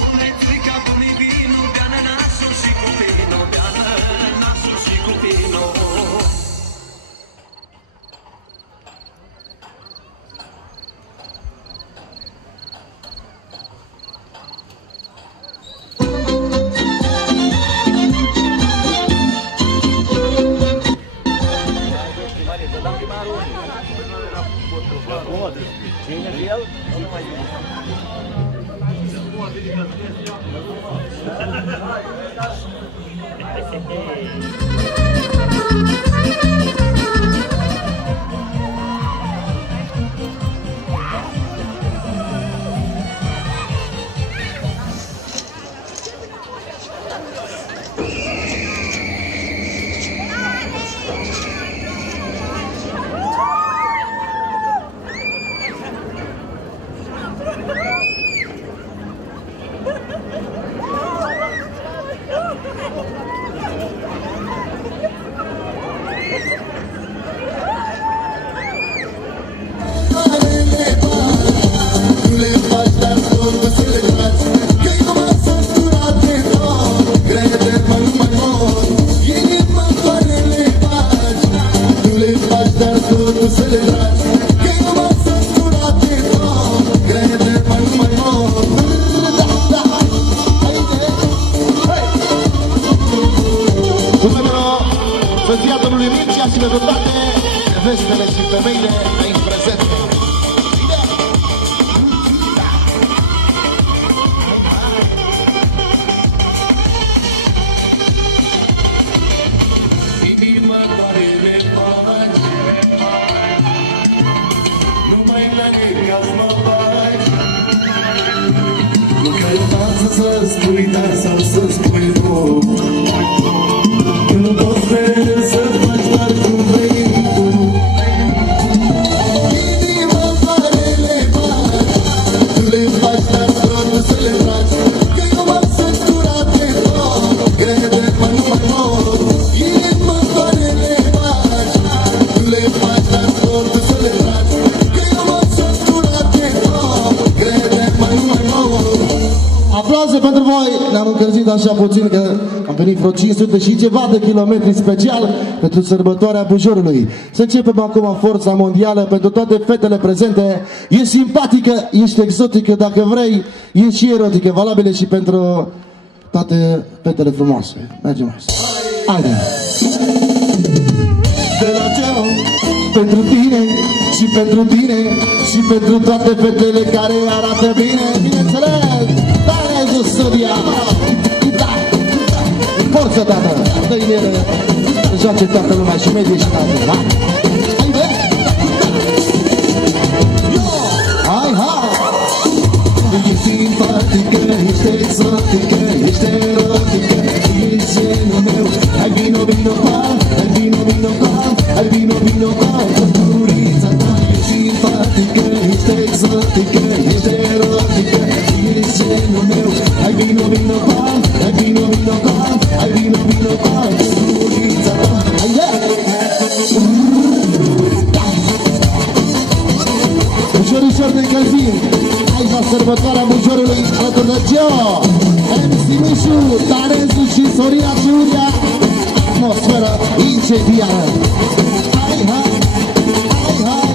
Pune frica, pune vino, beană nasul și cu vino, beană nasul și cu vino. Soția domnului Mircea și pentru toate vestele și femeile aici prezente. Inima tare le faci, numai la necaz mă faci. Nu cred față să spui da sau să spui nu. Nu poți mereu să faci doar cum vrei tu. Inima tare le faci, tu le faci dar doar să le faci. Că eu m-am săturat de tot, crede-mă nu mai mor. Inima tare le faci, tu le faci dar doar să le faci. Că eu m-am săturat de tot, crede-mă nu mai mor. Aplauze pentru voi, ne-am încălzit așa puțin că am venit vreo 500 și ceva de kilometri special pentru sărbătoarea Bujorului. Să începem acum forța mondială pentru toate fetele prezente. E simpatică, ești exotică dacă vrei, e și erotică, valabile și pentru toate fetele frumoase. Mergem mai sus. Haide! De la Geo, pentru tine și pentru tine și pentru toate fetele care arată bine, bineînțeles! Dă-ne jos, Sodia! Da! Forță, tată! Dă-i mie, joace toată lumea și medie și tată, da? Hai, bă! Hai, hai! Ești simpatică, ești exotică, ești erotică, ești genul meu. Hai, vino, vino, pam! Hai, vino, vino, pam! Hai, vino, vino, pam! Căturița ta! Ești simpatică, ești exotică, ești erotică, ești genul meu. Hai, vino, vino, pam! Hai, vino, vino, pam! Hai, vino, vino, pam! Căturița ta! Hai, Ușor, ușor de încălzim. Aici la sărbătoarea Bujorului, alături de Geo, MC Mișu, Tarenzu și Sorina Ciuria. Atmosferă incendiară. Hai, hai, hai, hai.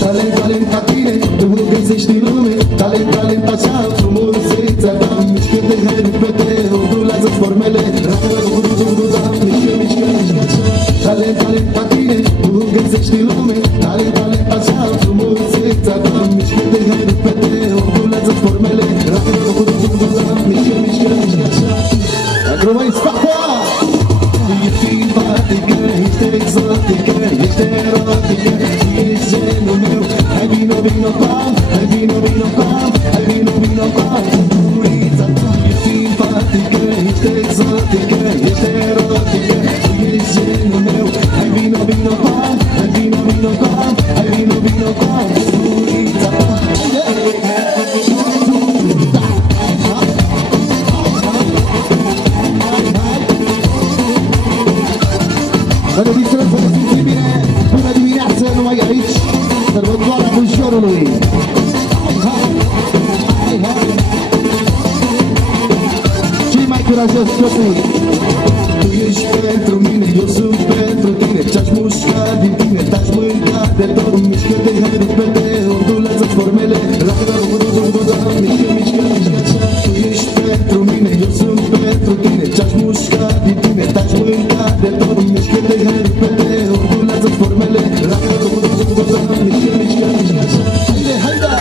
Talent, talent ca tine, tu îl găsești în lume. Talent, talent așa, frumusețea ta. Mișcă-te, hai, repede, ondulează-ți formele. Mișcă, mișcă, mișcă așa. Talent, talent ca tine, tu îl găsești în lume. Talent, talent așa, frumusețea ta. Mișcă-te, hai, repede, ondulează-ți formele. Mișcă, mișcă, mișcă așa. Acum mai spate! E simpatică, ești exotică, ești erotică, ești genul meu. Hai vino, vino, pam, hai vino, vino, pam, hai vino, vino, pam. Urița ta e simpatică, ești exotică, ești erotică, ești genul meu. Hai vino, vino, pam, hai vino, vino, pam, hai vino, vino, pam. Urița ta, Vă distrăm să vă simți bine. Bună dimineață, numai aici, sărbătoarea Bujorului. Hai, hai, hai, hai. Cei mai curajoși copii. Tu ești pentru mine, eu sunt pentru tine. Ce-aș mușca din tine, te-aș mânca de tot. Mișcă-te, hai, repede, ondulează-ți formele. Mișcă, mișcă, mișcă așa. Tu ești pentru mine, eu sunt pentru tine. Ce-aș mușca din tine, te-aș mânca de tot. Mișcă-te, hai, repede, ondulează-ți formele. Mișcă, mișcă, mișcă așa. Haide, haide!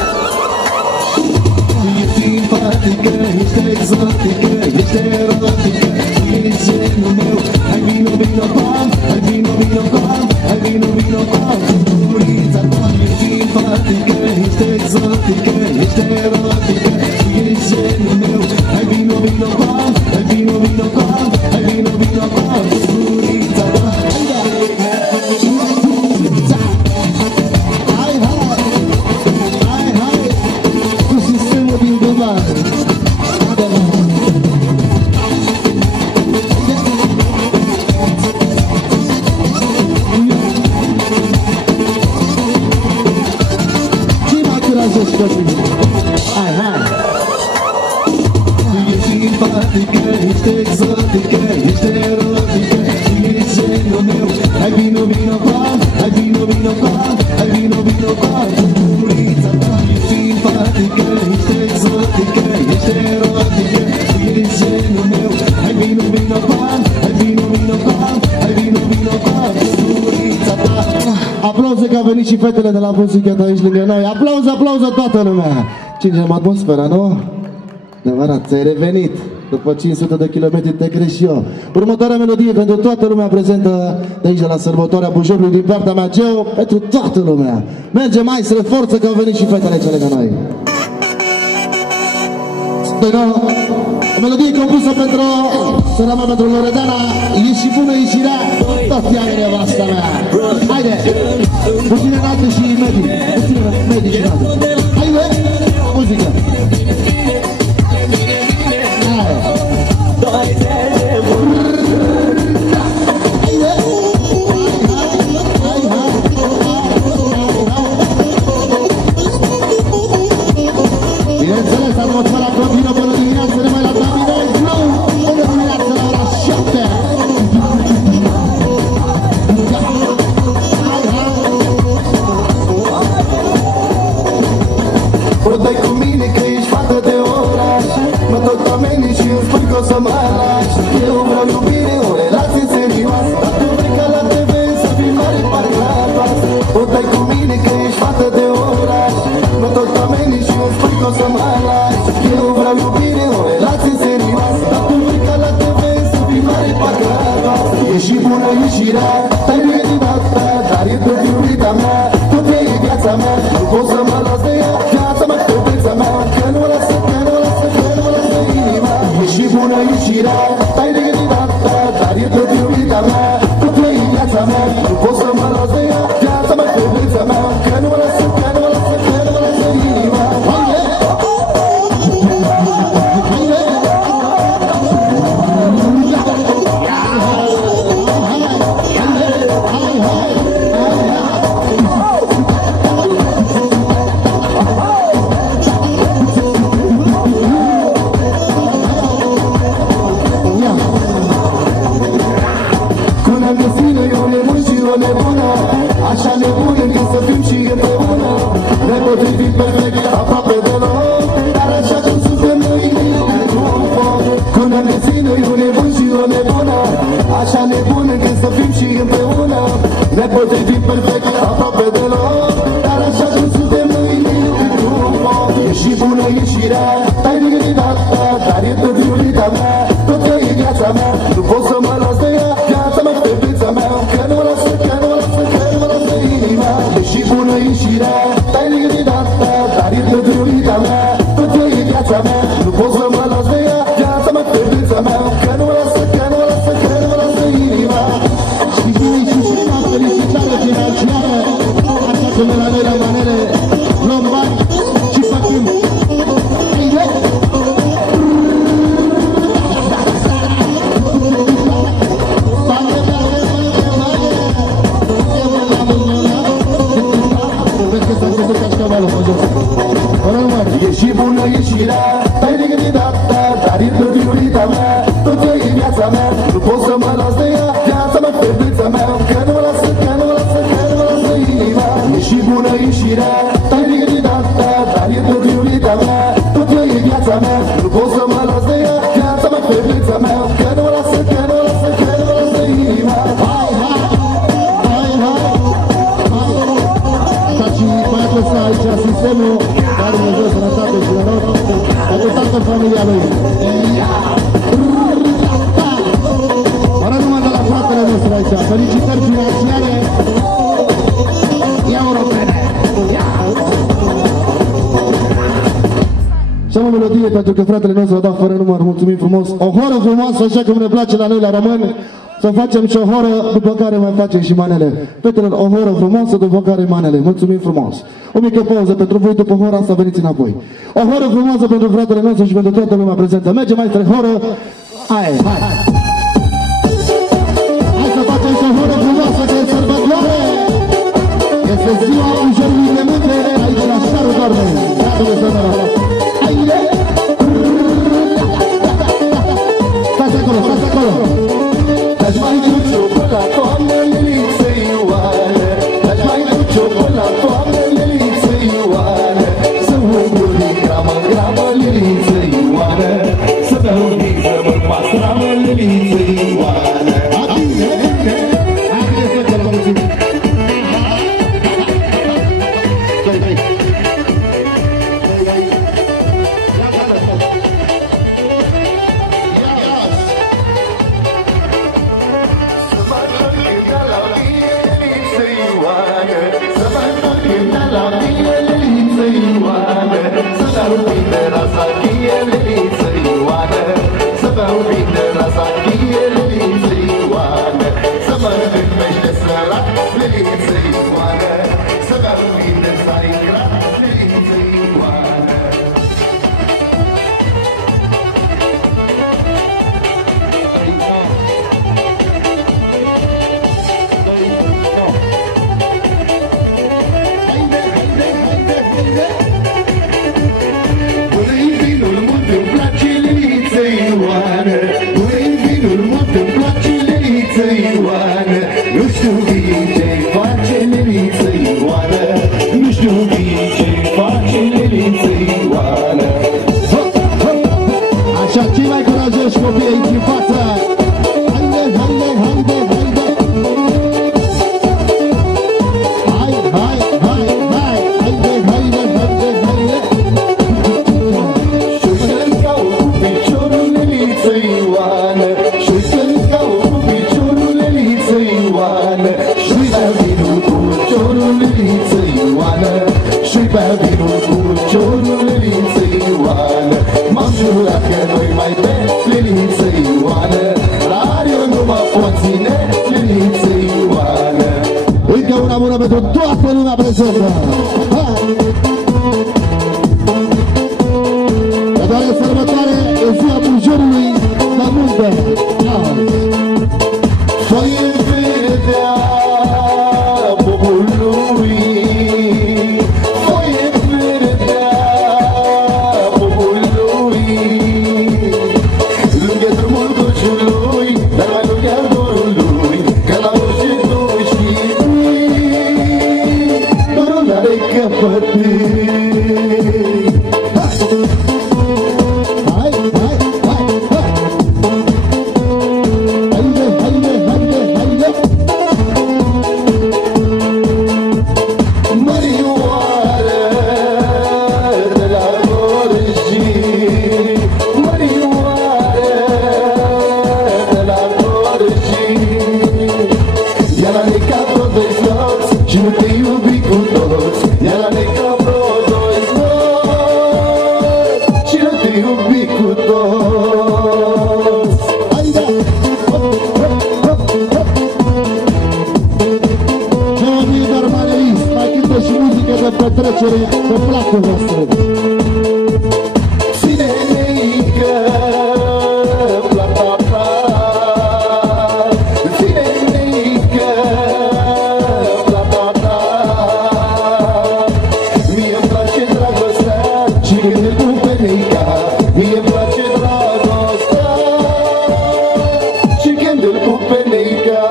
E simpatică, ești exotică, ești erotică, ești genul meu. Hai vino, vino, pam, hai vino, vino, pam, hai vino, vino, pam. Urița ta e simpatică, ești exotică, ești erotică, ești genul meu. Hai vino, vino, pam, hai vino, vino, pam, hai vino, vino, pam. Urița ta, haide! Hai, hai! Hai, hai! Cu sistemul din Dubai. Hai, hai! Ești simpatică, ești exotică, ești erotică, ești genul meu. Hai vino, vino, pam, hai vino, vino, pam, hai vino, vino, pam. Urița ta e simpatică, ești exotică, ești erotică, ești genul meu. Hai vino, vino, pam, hai vino, vino, pam, hai vino, vino, pam. Urița ta. Aplauze că au venit și fetele de la Buzicat aici lângă noi. Aplauze, aplauze toată lumea. Cingem atmosfera, nu? Adevărat, ți-ai revenit după 500 de kilometri de creșio. Următoarea melodie pentru toată lumea prezentă de aici de la sărbătoarea Bujorului din partea mea, Geo, pentru toată lumea. Mergem mai spre forță că au venit și fetele cele ca noi. O melodie compusă pentru sora mea, pentru Loredana. E și bună, e și rea, tot ea e nevasta mea. Haide, puțin înalte și medii, puțin medii și înalte. Haide, muzică. Bineînțeles, atmosfera continuă până dimineață, numai la Davidez, nu! Până dimineață la ora 7! O dai cu mine că ești fată de oraș. Mă tot ameni și îmi spui că o să mă lași. Eu vreau iubire, o relație serioasă. Dar tu vrei ca la TV să fii mare parcă acasă. O dai cu mine că ești fată de oraș. Mă tot ameni și îmi spui că o să mă lași. Eu vreau iubire, o relație serioasă. Dar tu vrei ca la TV să fii mare parcă acasă. Ești și bună, ești și rea, stai bine din data. Dar e tot iubita mea, tot e viața mea. Nu pot să mă las de ea, viața mea, căpeța mea. Că nu lasă, că nu lasă, că nu lasă inima. Ești și bună, ești și rea, stai bine din data. Dar e tot iubita mea, tot e viața mea. Nu pot să mă las de ea, viața mea, căpeța mea. Că nu lasă, că nu lasă, că nu lasă inima. Haide! Haide! nebună, așa nebună încât să fim și împreună. Ne potrivim perfect, aproape deloc, dar așa cum suntem noi, într-un foc. Când ne ține un nebun și o nebună, așa nebun încât să fim și împreună. Ne potrivim perfect, aproape deloc, dar așa cum suntem noi, într-un foc. E și bună, e și rea, tai de gândit asta, dar e tot iubita mea, tot că e viața mea. Nu pot să mă las de ea, viața mea, fetița mea, că nu mă lasă, că nu mă lasă, că nu mă lasă inima. E și bună, e și rea, tai de gândit asta, dar e tot iubita mea, tot că e viața mea. Nu pot să mă las de ea, viața mea, fetița mea, că nu mă lasă, că nu mă lasă, că nu mă lasă inima. Și bine și prima felicitare financiară, așa cum la noi la manele, luăm bani și facem. E și bună, e și rea, tai de gândit asta, dar e tot iubita mea, tot că e viața mea. Nu pot să mă las de ea, viața mea, fetița mea, că nu mă lasă, că nu mă lasă, că nu mă lasă inima. E și bună, e și rea, tai de gândit asta, dar e tot iubita mea, tot că e viața mea. Nu pot să mă las de ea, viața mea, fetița mea, că nu mă lasă, că nu mă lasă, că nu mă lasă inima. Hai, hai, hai, hai, hai. Așa și băiatul ăsta aici, sistemul, dar Dumnezeu sănătate și noroc, pentru toată familia lui. Ora numai de la fratele nostru aici, felicitări financiare europene. Și am o melodie pentru că fratele nostru a dat fără număr, mulțumim frumos. O horă frumoasă, așa cum ne place la noi la români, să facem și o horă, după care mai facem și manele. Fetelor, o horă frumoasă, după care manele. Mulțumim frumos. O mică pauză pentru voi, după hora asta veniți înapoi. O horă frumoasă pentru fratele nostru și pentru toată lumea prezentă. Merge, maestre, horă. Hai, hai. Hai să facem și o horă frumoasă de sărbătoare. Este ziua Bujorului de Munte, aici la Șarul Dornei. Iată-vă să mă rog. Haide! Stați acolo, stați acolo. Dați mai duce-o până la toamnă, Leliță Ioane. Dați mai duce-o până la toamnă, Leliță Ioane. Să umblu din gramă în gramă, Leliță Ioane. Să beau din grămă în pastramă, Leliță Ioane. Bine, bine, bine, fetele, vă mulțumim. Așa, cei mai curajoși copii aici în față. Haide, haide, haide, haide. Hai, hai, hai, hai. Haide, haide, haide, haide. Și-i cau cu piciorul Leliță Ioane. Și-i cau cu piciorul Leliță Ioane. Și-i bea vinul cu piciorul Leliță Ioane. Și-i bea vinul cu piciorul Leliță Ioane. M-am jurat că noi mai bem Leliță Ioane. La Ariu nu mă pot ține Leliță Ioane. Încă una bună pentru toată lumea prezentă. Că doar e sărbătoare, e ziua Bujorului de Munte. Foi în vedea poporului. Foi în vedea poporului. Lângă drumul dulciului, dar mai lângă dorului, că la orice tu știi plăcere pe placul vostru. Ține-mică plata ta, ține-mică plata ta. Mie-mi place dragostea și gândul cu femeia. Mie-mi place dragostea și gândul cu femeia.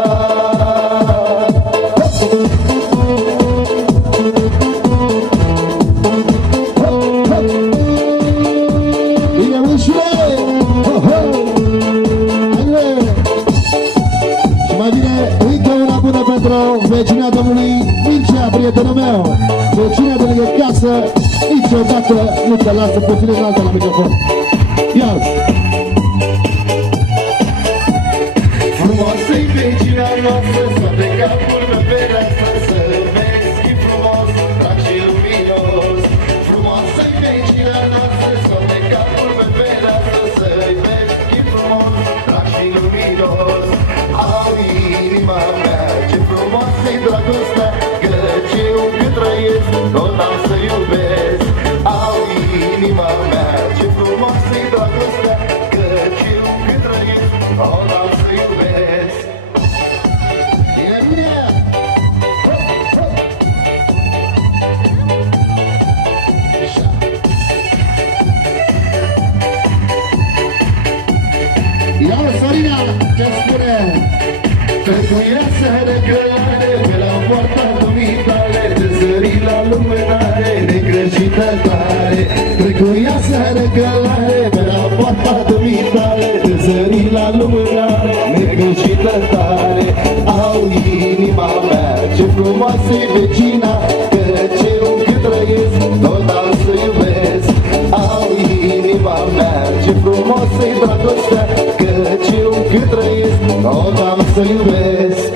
Vecina domnului Mircea, prietenul meu. Vecina de lângă casă, niciodată nu te lasă puțin în alta la microfon. Ia-ți! Frumoasă-i vecina noastră, soate capul pe fereastră, să vezi schimb frumos, drag și luminos. Frumoasă-i vecina noastră, soate capul pe fereastră, să vezi schimb frumos, drag și luminos. Au inima mea, ce frumoasă-i dragostea, căci eu cât trăiesc, tot am să iubesc. Au inima mea, ce frumoasă-i dragostea, căci eu cât trăiesc, tot am să iubesc. Bine, bine! Ia-o, Sorina, ce spune? Trebuia să răgălare pe la poarta dumitale, de zări la luminare, negrășită tare. Trebuia să răgălare pe la poarta dumitale, de zări la luminare, negrășită tare. Au inima mea, ce frumoasă-i vecina, căci eu cât trăiesc, tot am să iubesc. Au inima mea, ce frumoasă-i dragostea, căci eu cât trăiesc, tot am să iubesc.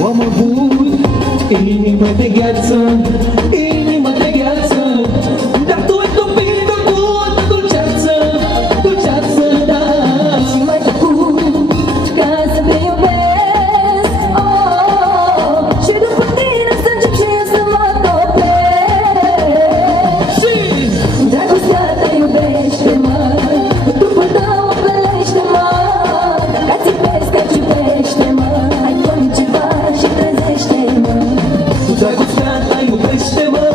Eu am avut inimă de gheață, inimă de gheață, dar tu ai topit-o cu dulceață, dulceață, da. Și m-ai făcut ca să te iubesc, oh, și după tine să încep și eu să mă topesc. Și dragostea ta iubește-mă, trupul tău îmbelește-mă, ca țipesc, ca ciupește-mă, hai fă-mi ceva și trezește-mă. Dragostea ta iubește-mă,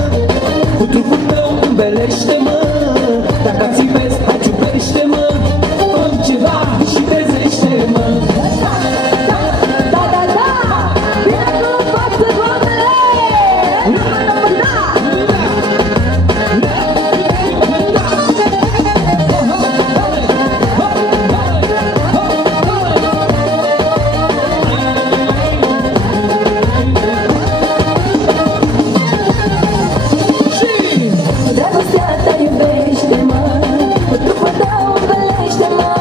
cu trupul tău îmbelește-mă, dacă țipesc, hai ciupește-mă, fă-mi ceva și trezește-mă. Da, da, da, bine că o fac pe doamnele! Dragostea ta iubește-mă, cu trupul tău îmbelește-mă,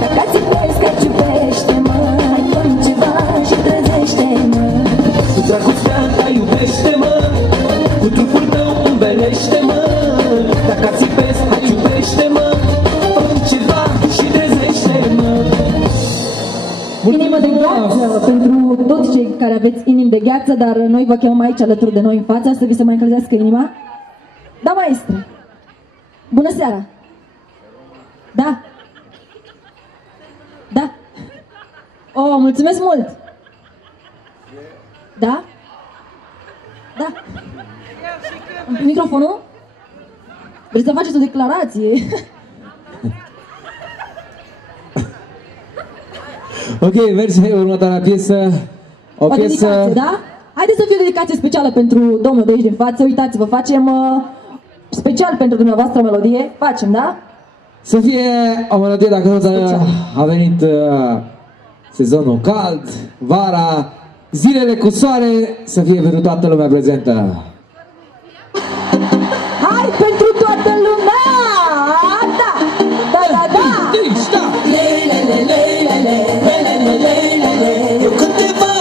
dacă țipesc, că ciupește-mă, hai fă-mi ceva și trezește-mă. Dragostea ta iubește-mă, cu trupul tău îmbelește-mă, dacă țipesc, hai ciupește-mă, fă-mi ceva și trezește-mă. Inimă de gheață pentru toți cei care aveți inimi de gheață, dar noi vă chemăm aici alături de noi în față să vi se mai încălzească inima. Da, maestre! Bună seara! Da! Da! Oh, mulțumesc mult! Da? Da! Microfonul? Vreți să faceți o declarație? Ok, mergem la următoarea piesă. O piesă... dedicație, da? Haideți să fie o dedicație specială pentru domnul de aici din față. Uitați-vă, facem special pentru dumneavoastră o melodie. Facem, da? Să fie o melodie, dacă tot a venit sezonul cald, vara, zilele cu soare, să fie pentru toată lumea prezentă. Hai pentru toată lumea! Da! Da, da, da! Eu cânteva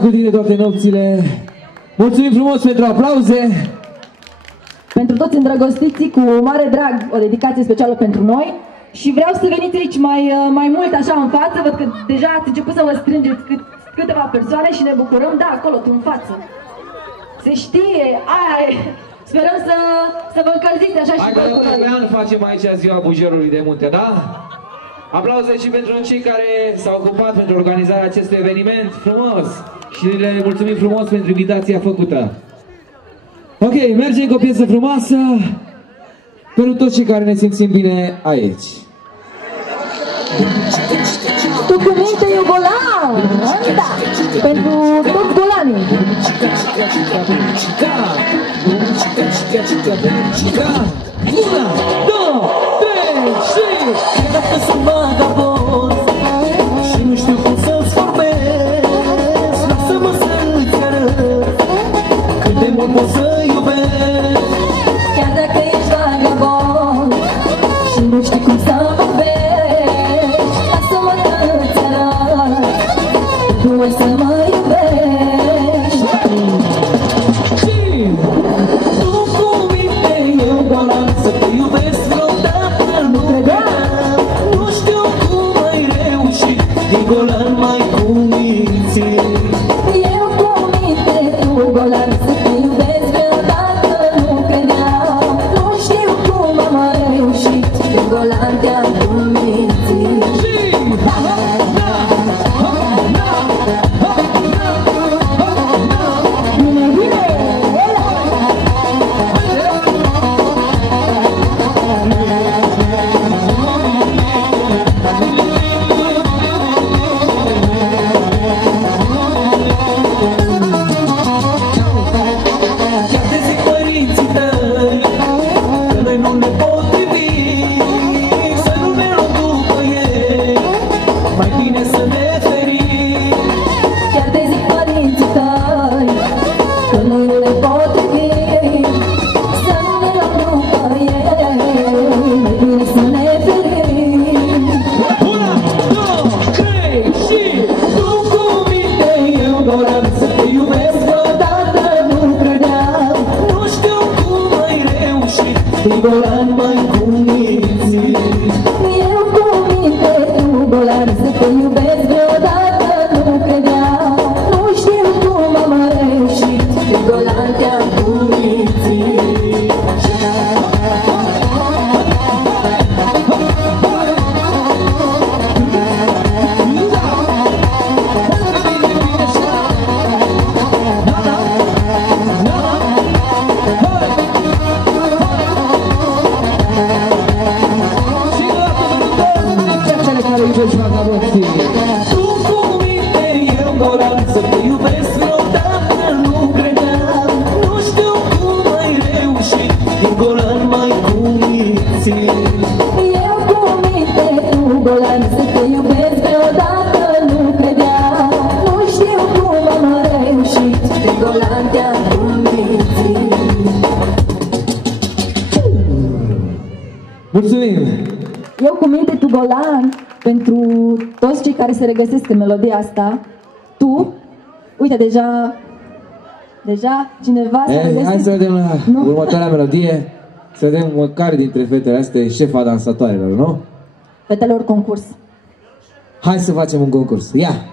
cu tine toate nopțile. Mulțumim frumos pentru aplauze. Pentru toți îndrăgostiții, cu mare drag, o dedicație specială pentru noi. Și vreau să veniți aici mai mult așa în față. Văd că deja ați început să vă strângeți câteva persoane și ne bucurăm. Da, acolo, tu în față. Se știe, aia e. Sperăm să vă încălziți așa și pe an facem aici ziua Bujerului de Munte, da? Aplauze și pentru cei care s-au ocupat pentru organizarea acestui eveniment frumos. Și le mulțumim frumos pentru invitația făcută. Ok, mergem cu o piesă frumoasă pentru toți cei care ne simțim bine aici. Tu cu minte e golan! Da! Pentru toți golanii! Una, două, trei și... Dacă sunt vagabond și nu știu cum să-ți vorbesc, lasă-mă să-ți arăt cât de mult pot să iubesc. Chiar dacă ești vagabond și nu știi cum să vorbești, lasă-mă să-ți arăt tu ai să mă iubești. Și tu cu mine eu golan să te iubesc vreodată nu credeam. Nu știu cum ai reușit, e golan mai cu minții. Eu cu minte, tu golan să te iubesc vreodată nu credeam. Nu știu cum am reușit, de golan te-am convințit. Golan mai cu minții. Eu cu minte, tu golan să te iubesc vreodată nu credeam. Nu știu cum am reușit, de golan te-am convințit. Tu cu mine eu golan să te iubesc vreodată nu credeam. Nu știu cum ai reușit, e golan mai cu minții. Eu cu minte, tu golan să te iubesc vreodată nu credeam. Nu știu cum am reușit, de golan te-am convințit. Mulțumim! Eu cu minte, tu golan, pentru toți cei care se regăsesc în melodia asta, tu, uite, deja cineva se regăsește. Hai să vedem următoarea melodie, să vedem care dintre fetele astea e șefa dansatoarelor, nu? Fetelor concurs. Hai să facem un concurs, ia!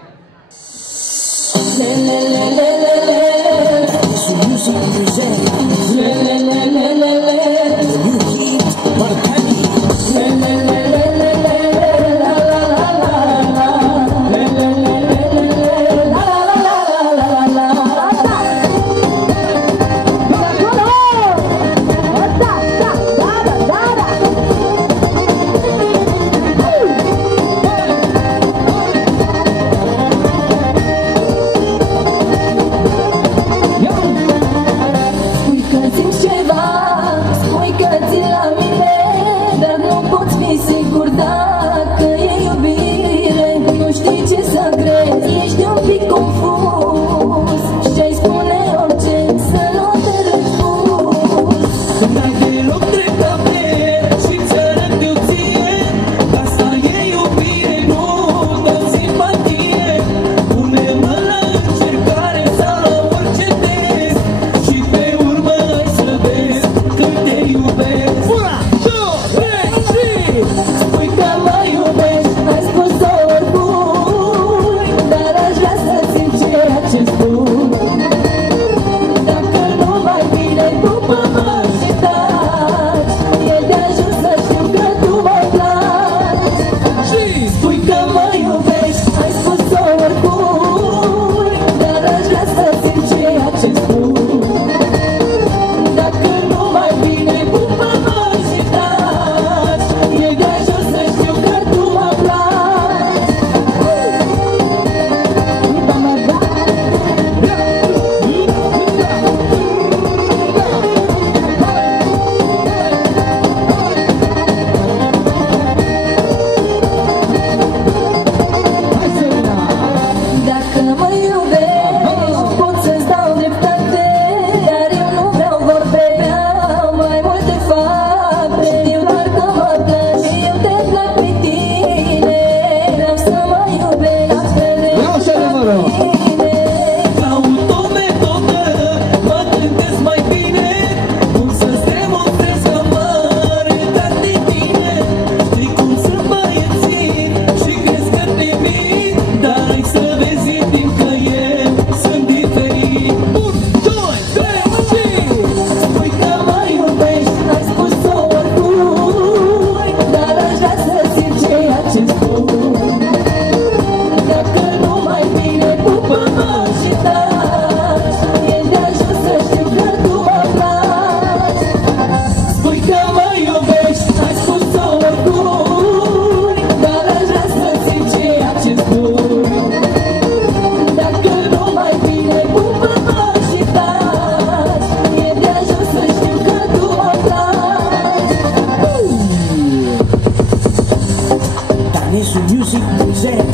music present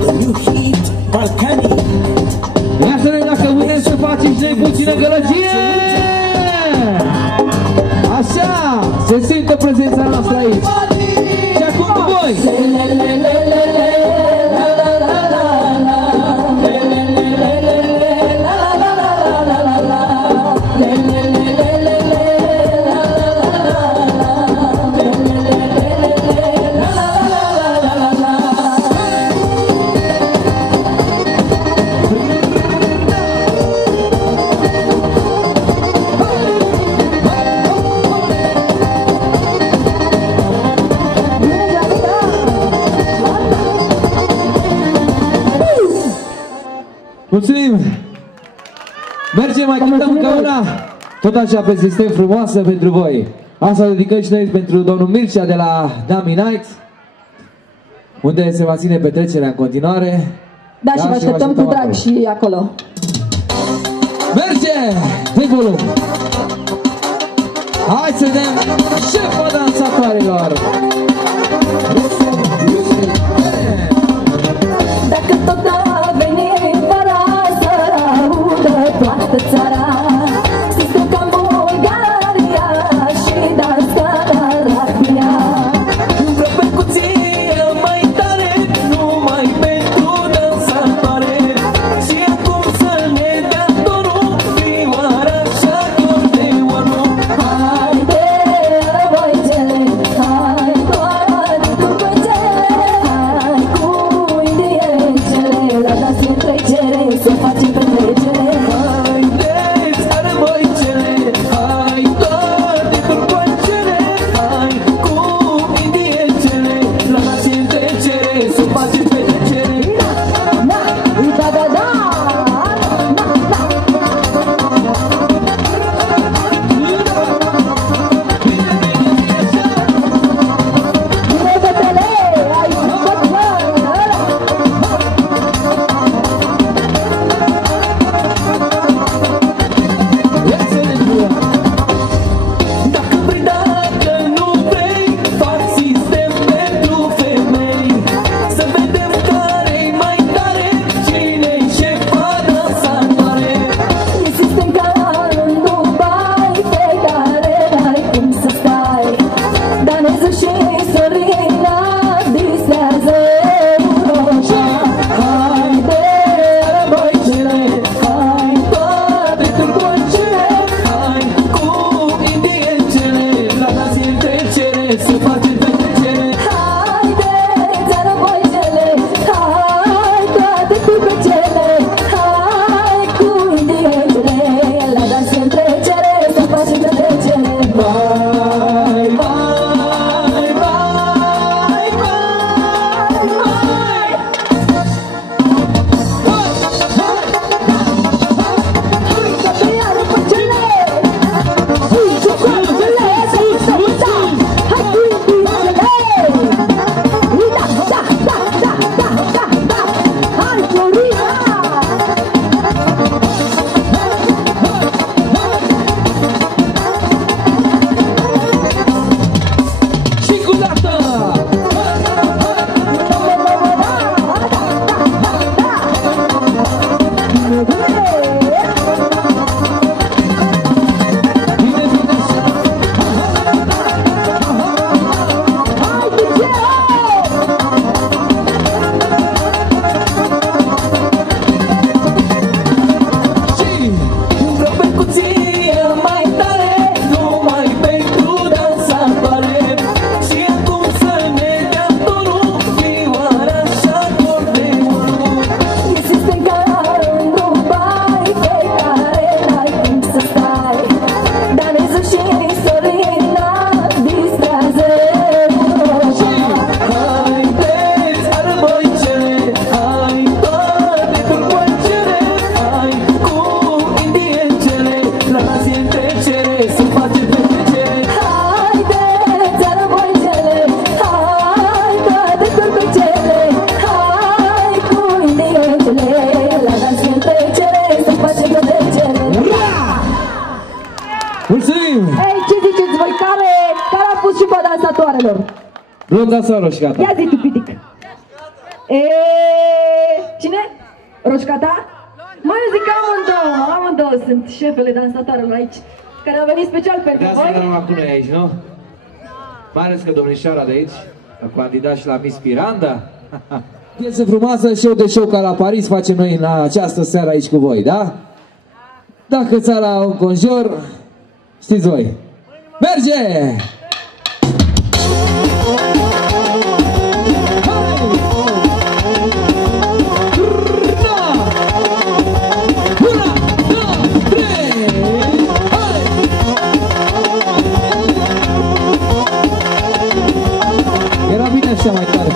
the new hit Balcanii. Ia să vedem dacă putem să facem și noi puțină gălăgie! Așa, se simte prezența noastră aici. Și acum cu voi! Mulțumim! Mergem, mai cântăm încă una, tot așa pe sistem frumoasă pentru voi. Asta o dedicăm și noi pentru domnul Mircea de la Dummy Night, unde se va ține petrecerea în continuare. Da, și vă așteptăm cu drag și acolo. Merge! Pe volum! Hai să vedem șefa dansatoarelor! Dacă tot a venit vara să audă toată țara, sistem ca Bulgaria și dansarea Latvia. Vreo percuție mai tare, numai pentru dansatoare. Și acum să ne dea tonul, vioara și acordeonul. Haide, răbăicele, hai toate turcocele, hai cu indiecele, la dans în trecere, să facem petrecere. Haideți, răbăicele, hai toate turcocele, hai cu indiecele, la dans în trecere, să facem petrecere. Da, da, da! Dacă vrei, dacă nu vrei, fac sistem pentru femei. Să vedem care-i mai tare, cine-i șefa dansatoare. E sistem ca în Dubai, pe care n-ai cum să stai. Danezul și Sorina distrează Europa. Haide, răbăicele, hai toate turcocele, hai cu indiecele, la dans în trecere, să facem petrecere. Haideți, răbăicele, hai toate turcocele, hai cu indiecele, la dans în trecere, să facem petrecere. Vai, vai, vai, vai, și cu dată! Vreo percuție mai tare, numai pentru dansatoare. Și acum să ne dea tonul, vioara și acordeonul. E sistem ca în Dubai, pe care n-ai cum să stai. Danezul și Sorina distrează Europa. Haideți, răbăicele, hai toate turcocele, hai cu indiecele, la dans în trecere, să facem petrecere. Haideți, răbăicele, hai toate turcocele, hai cu indiecele, la dans în trecere, să facem petrecere. Mulțumim! Ei, ce ziceți voi? Care a fost și pe dansatoarelor? Blonda sau roșcata? Ia zi tu, pitic. Cine? Roșcata? Mai zic că amândouă sunt șefele dansatorilor aici, care au venit special pentru voi. De asta rămân acum noi aici, nu? Mai ales că domnișoara de aici a candidat și la Miss Miranda. Piesă frumoasă, show de show ca la Paris facem noi în această seară aici cu voi, da? Dacă țara o înconjur, știți voi. Merge! Era bine așa mai tare.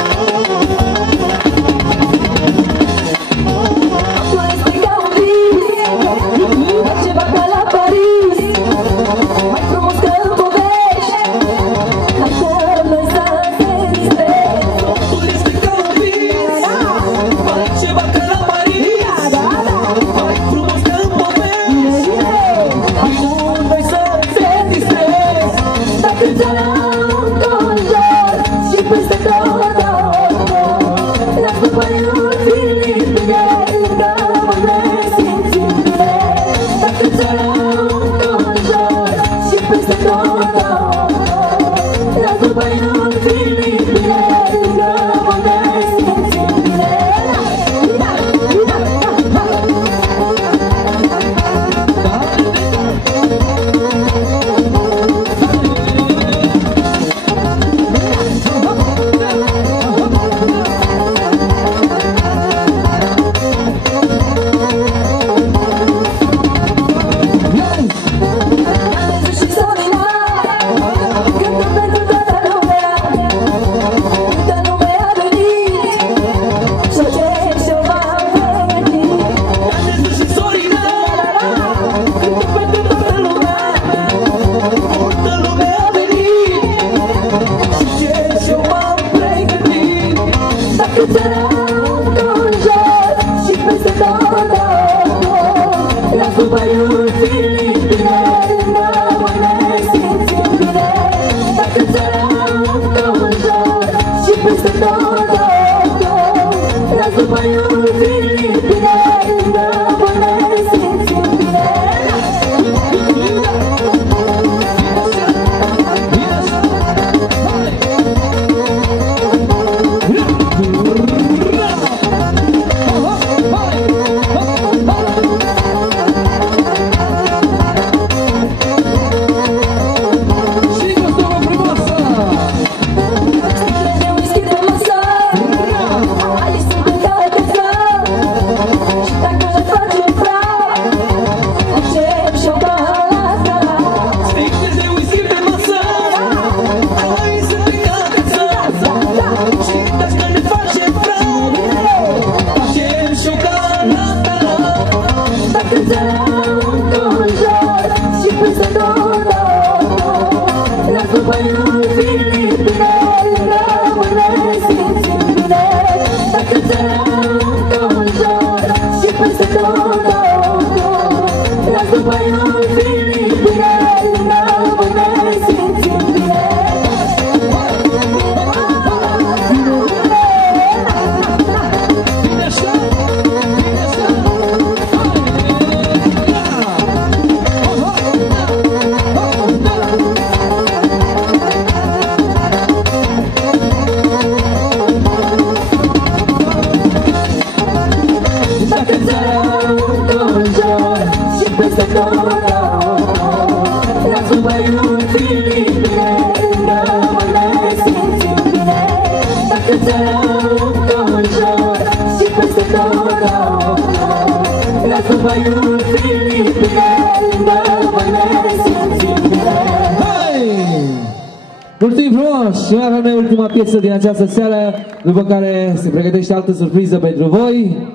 Mulțumim frumos! Și mai avem noi ultima piesă din această seară, după care se pregătește altă surpriză pentru voi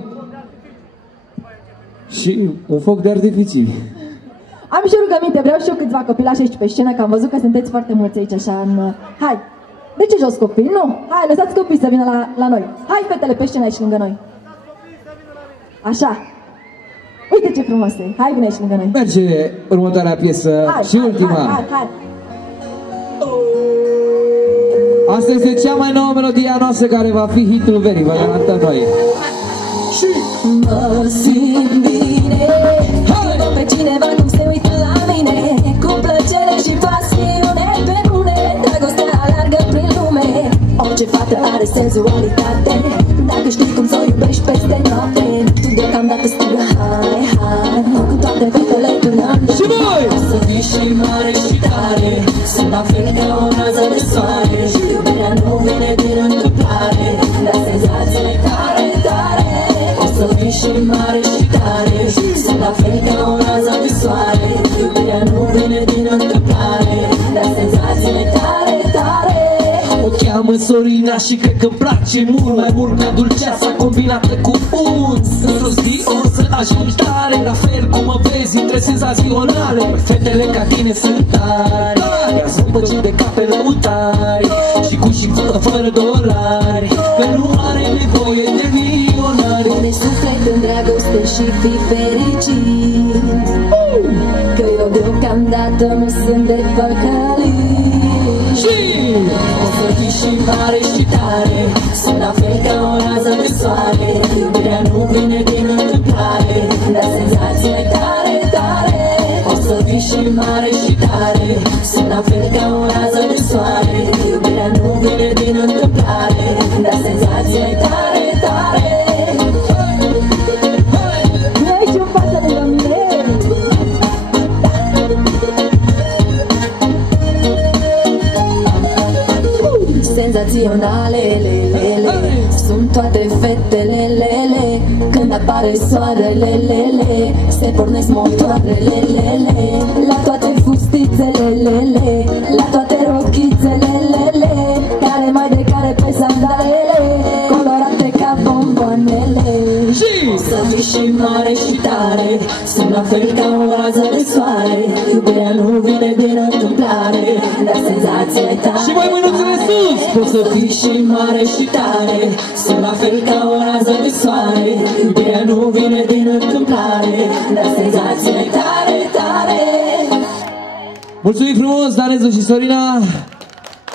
și un foc de artificii. Am și o rugăminte, vreau și eu câțiva copilași aici pe scenă, că am văzut că sunteți foarte mulți aici așa în... Hai! De ce jos copii? Nu! Hai, lăsați copii să vină la noi! Hai, fetele, pe scenă aici lângă noi! Așa! Uite ce frumos e! Hai, vine aici lângă noi! Merge următoarea piesă hai, și ultima! Hai! Asta este cea mai nouă melodie a noastră care va fi hitul verii, vă garantăm noi. Și mă simt bine când văd pe cineva cum se uită la mine, cu plăcere și pasiune pe bune. Dragostea alargă prin lume, orice fată are senzualitate. Dacă știi cum să o iubești peste noapte, tu deocamdată strigă hai, hai, cu toate fetele până în de voi. O să fii și mare și tare, sunt la fel ca o rază de soare. Și iubirea nu vine din întâmplare, dar senzațiile tare, tare. O să fii și mare și tare, sunt la fel ca o rază de soare. Iubirea nu vine din întâmplare, dar senzațiile tare, tare. O cheamă Sorina și cred că-mi place mult, mai mult ca dulceața combinată cu unt. Într-o zi o să ajungi tare, la fel cum mă vezi între senzaționale. Fetele ca tine sunt tare, ia-ți păcit de cap pe lăutari, și cu și fără dolari, că nu are nevoie de milionari. Pune suflet în dragoste și fii fericit, că eu deocamdată nu sunt de păcălit. O să fii și mare și tare, sunt la fel ca o rază de soare. Iubirea nu vine din întâmplare, dar senzațiile tare, tare. O să fii și mare și tare, sunt la fel ca o rază de soare. Iubirea nu vine din întâmplare, dar senzațiile tare, tare. Aici în fața de la mine. Senzaționale, lele, sunt toate fetele, lele. Când apare soarele, lele, se pornesc motoarele, lele. La toate fustițele, lele, la toate rochițele, lele, care mai de care pe sandalele, colorate ca bomboanele. O să fii și mare și tare, sunt la fel ca o rază de soare. Iubirea nu vine din întâmplare, dar senzația e tare. Și mai mânuțele sus! O să fii și mare și tare, sunt la fel ca o rază de soare. Iubirea nu vine din întâmplare, dar senzația e tare, tare. Mulțumim frumos, Danezu și Sorina!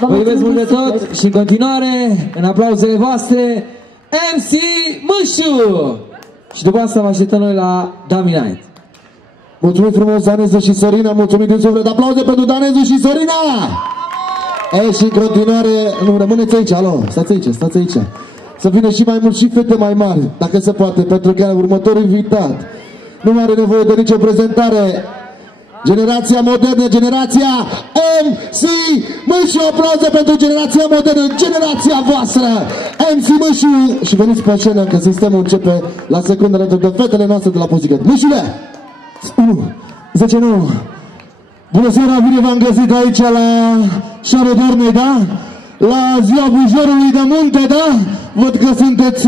Vă iubesc mult de tot și în continuare, în aplauzele voastre, MC Mâșu! Și după asta vă așteptăm noi la Dummy Night. Mulțumim frumos, Danezu și Sorina, mulțumim din suflet, aplauze pentru Danezu și Sorina! Și în continuare, nu, rămâneți aici, alo, stați aici. Să vină și mai mult și fete mai mari, dacă se poate, pentru că următorul invitat nu are nevoie de nicio prezentare. Generația modernă, generația MC Mâșu, aplauze pentru generația modernă, generația voastră, MC Mâșu. Și veniți pe scenă, că sistemul începe la secundele de fetele noastre de la Pussycat. Mâșule! 1, 10, 9. Bună seara, bine v-am găsit aici la Șarul Dornei, da? La ziua bujorului de munte, da? Văd că sunteți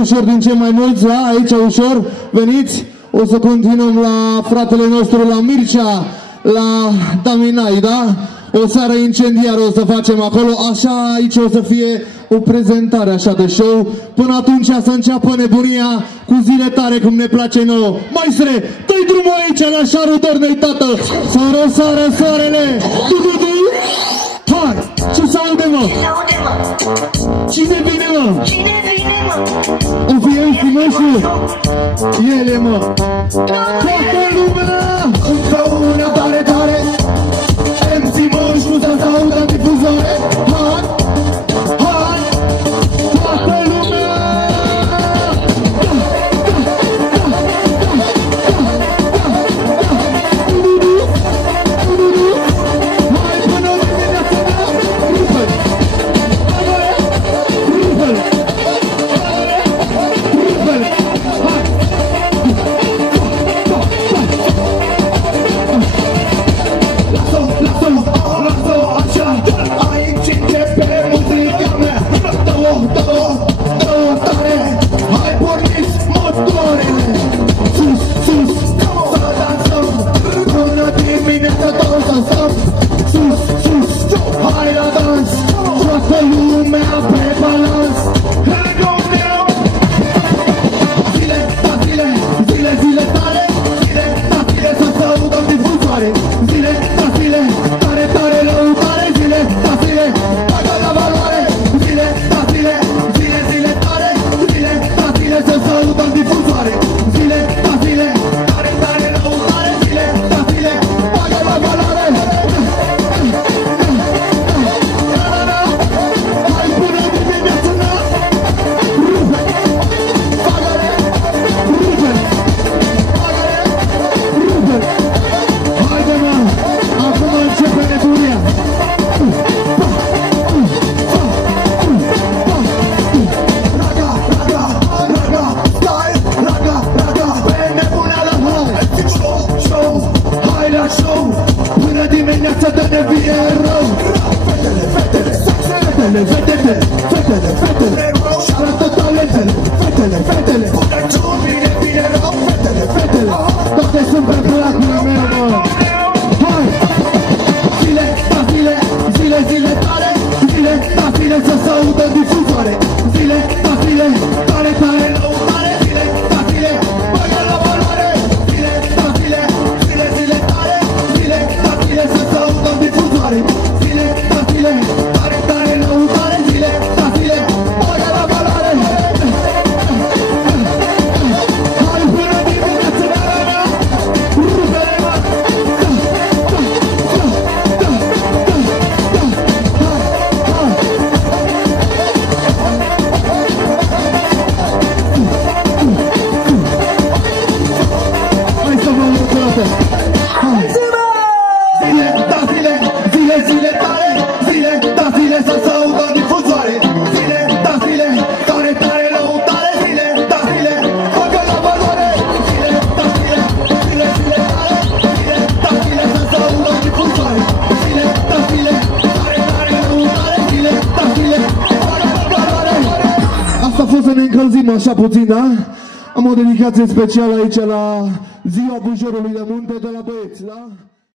ușor din ce mai mulți, da? Aici ușor, veniți. O să continuăm la fratele nostru, la Mircea, la Daminai, da? O seară incendiară o să facem acolo, așa aici o să fie o prezentare așa de show. Până atunci să înceapă nebunia cu zile tare cum ne place nouă. Maestre, dă-i drumul aici la Șarul Dornei, tată! Să răsară soarele! Du-du-du! Hai! Ce s-aude, mă? Cine vine, mă? O fi MC Mâșu? Ele, mă! Toată lumea! Împreună tare, tare! MC Mâșu să-ți audă în difuzoare! Hai! Hai! Toată lumea! Hai până la dimineața mea! Rupel! Rupel! Rupel! Hai! fetele, fetele, fetele, fetele, și arată talentele, fetele, fetele, bine, bine, rău, fetele, fetele, toate sunt pe placul meu, mă. Hai! Zile, da zile, zile, zile tare, zile, da zile să se audă difuzoare, zile, da zile, tare, tare, lăutare, zile, da zile, băie la valoare, zile, da zile, zile, zile tare, zile, da zile să se audă difuzoare, zile, da zile, tare, tare, lăutare, zile, da zile, băie la valoare. Hai până dimineața, rupere, mă! Hai să vă următoare! Zile, da zile, zile, zile tare, zile, da zile să se audă difuzoare, zile, da zile, tare, tare, lăutare, zile, da zile, facă la valoare, zile, da zile, zile, zile tare, zile, da zile să se audă difuzoare, zile, da zile, tare, tare, lăutare, zile, da zile, facă la valoare. Asta a fost să ne încălzim așa puțin, da? Am o dedicație specială aici la Ziua Bujorului de Munte de la băieți, da?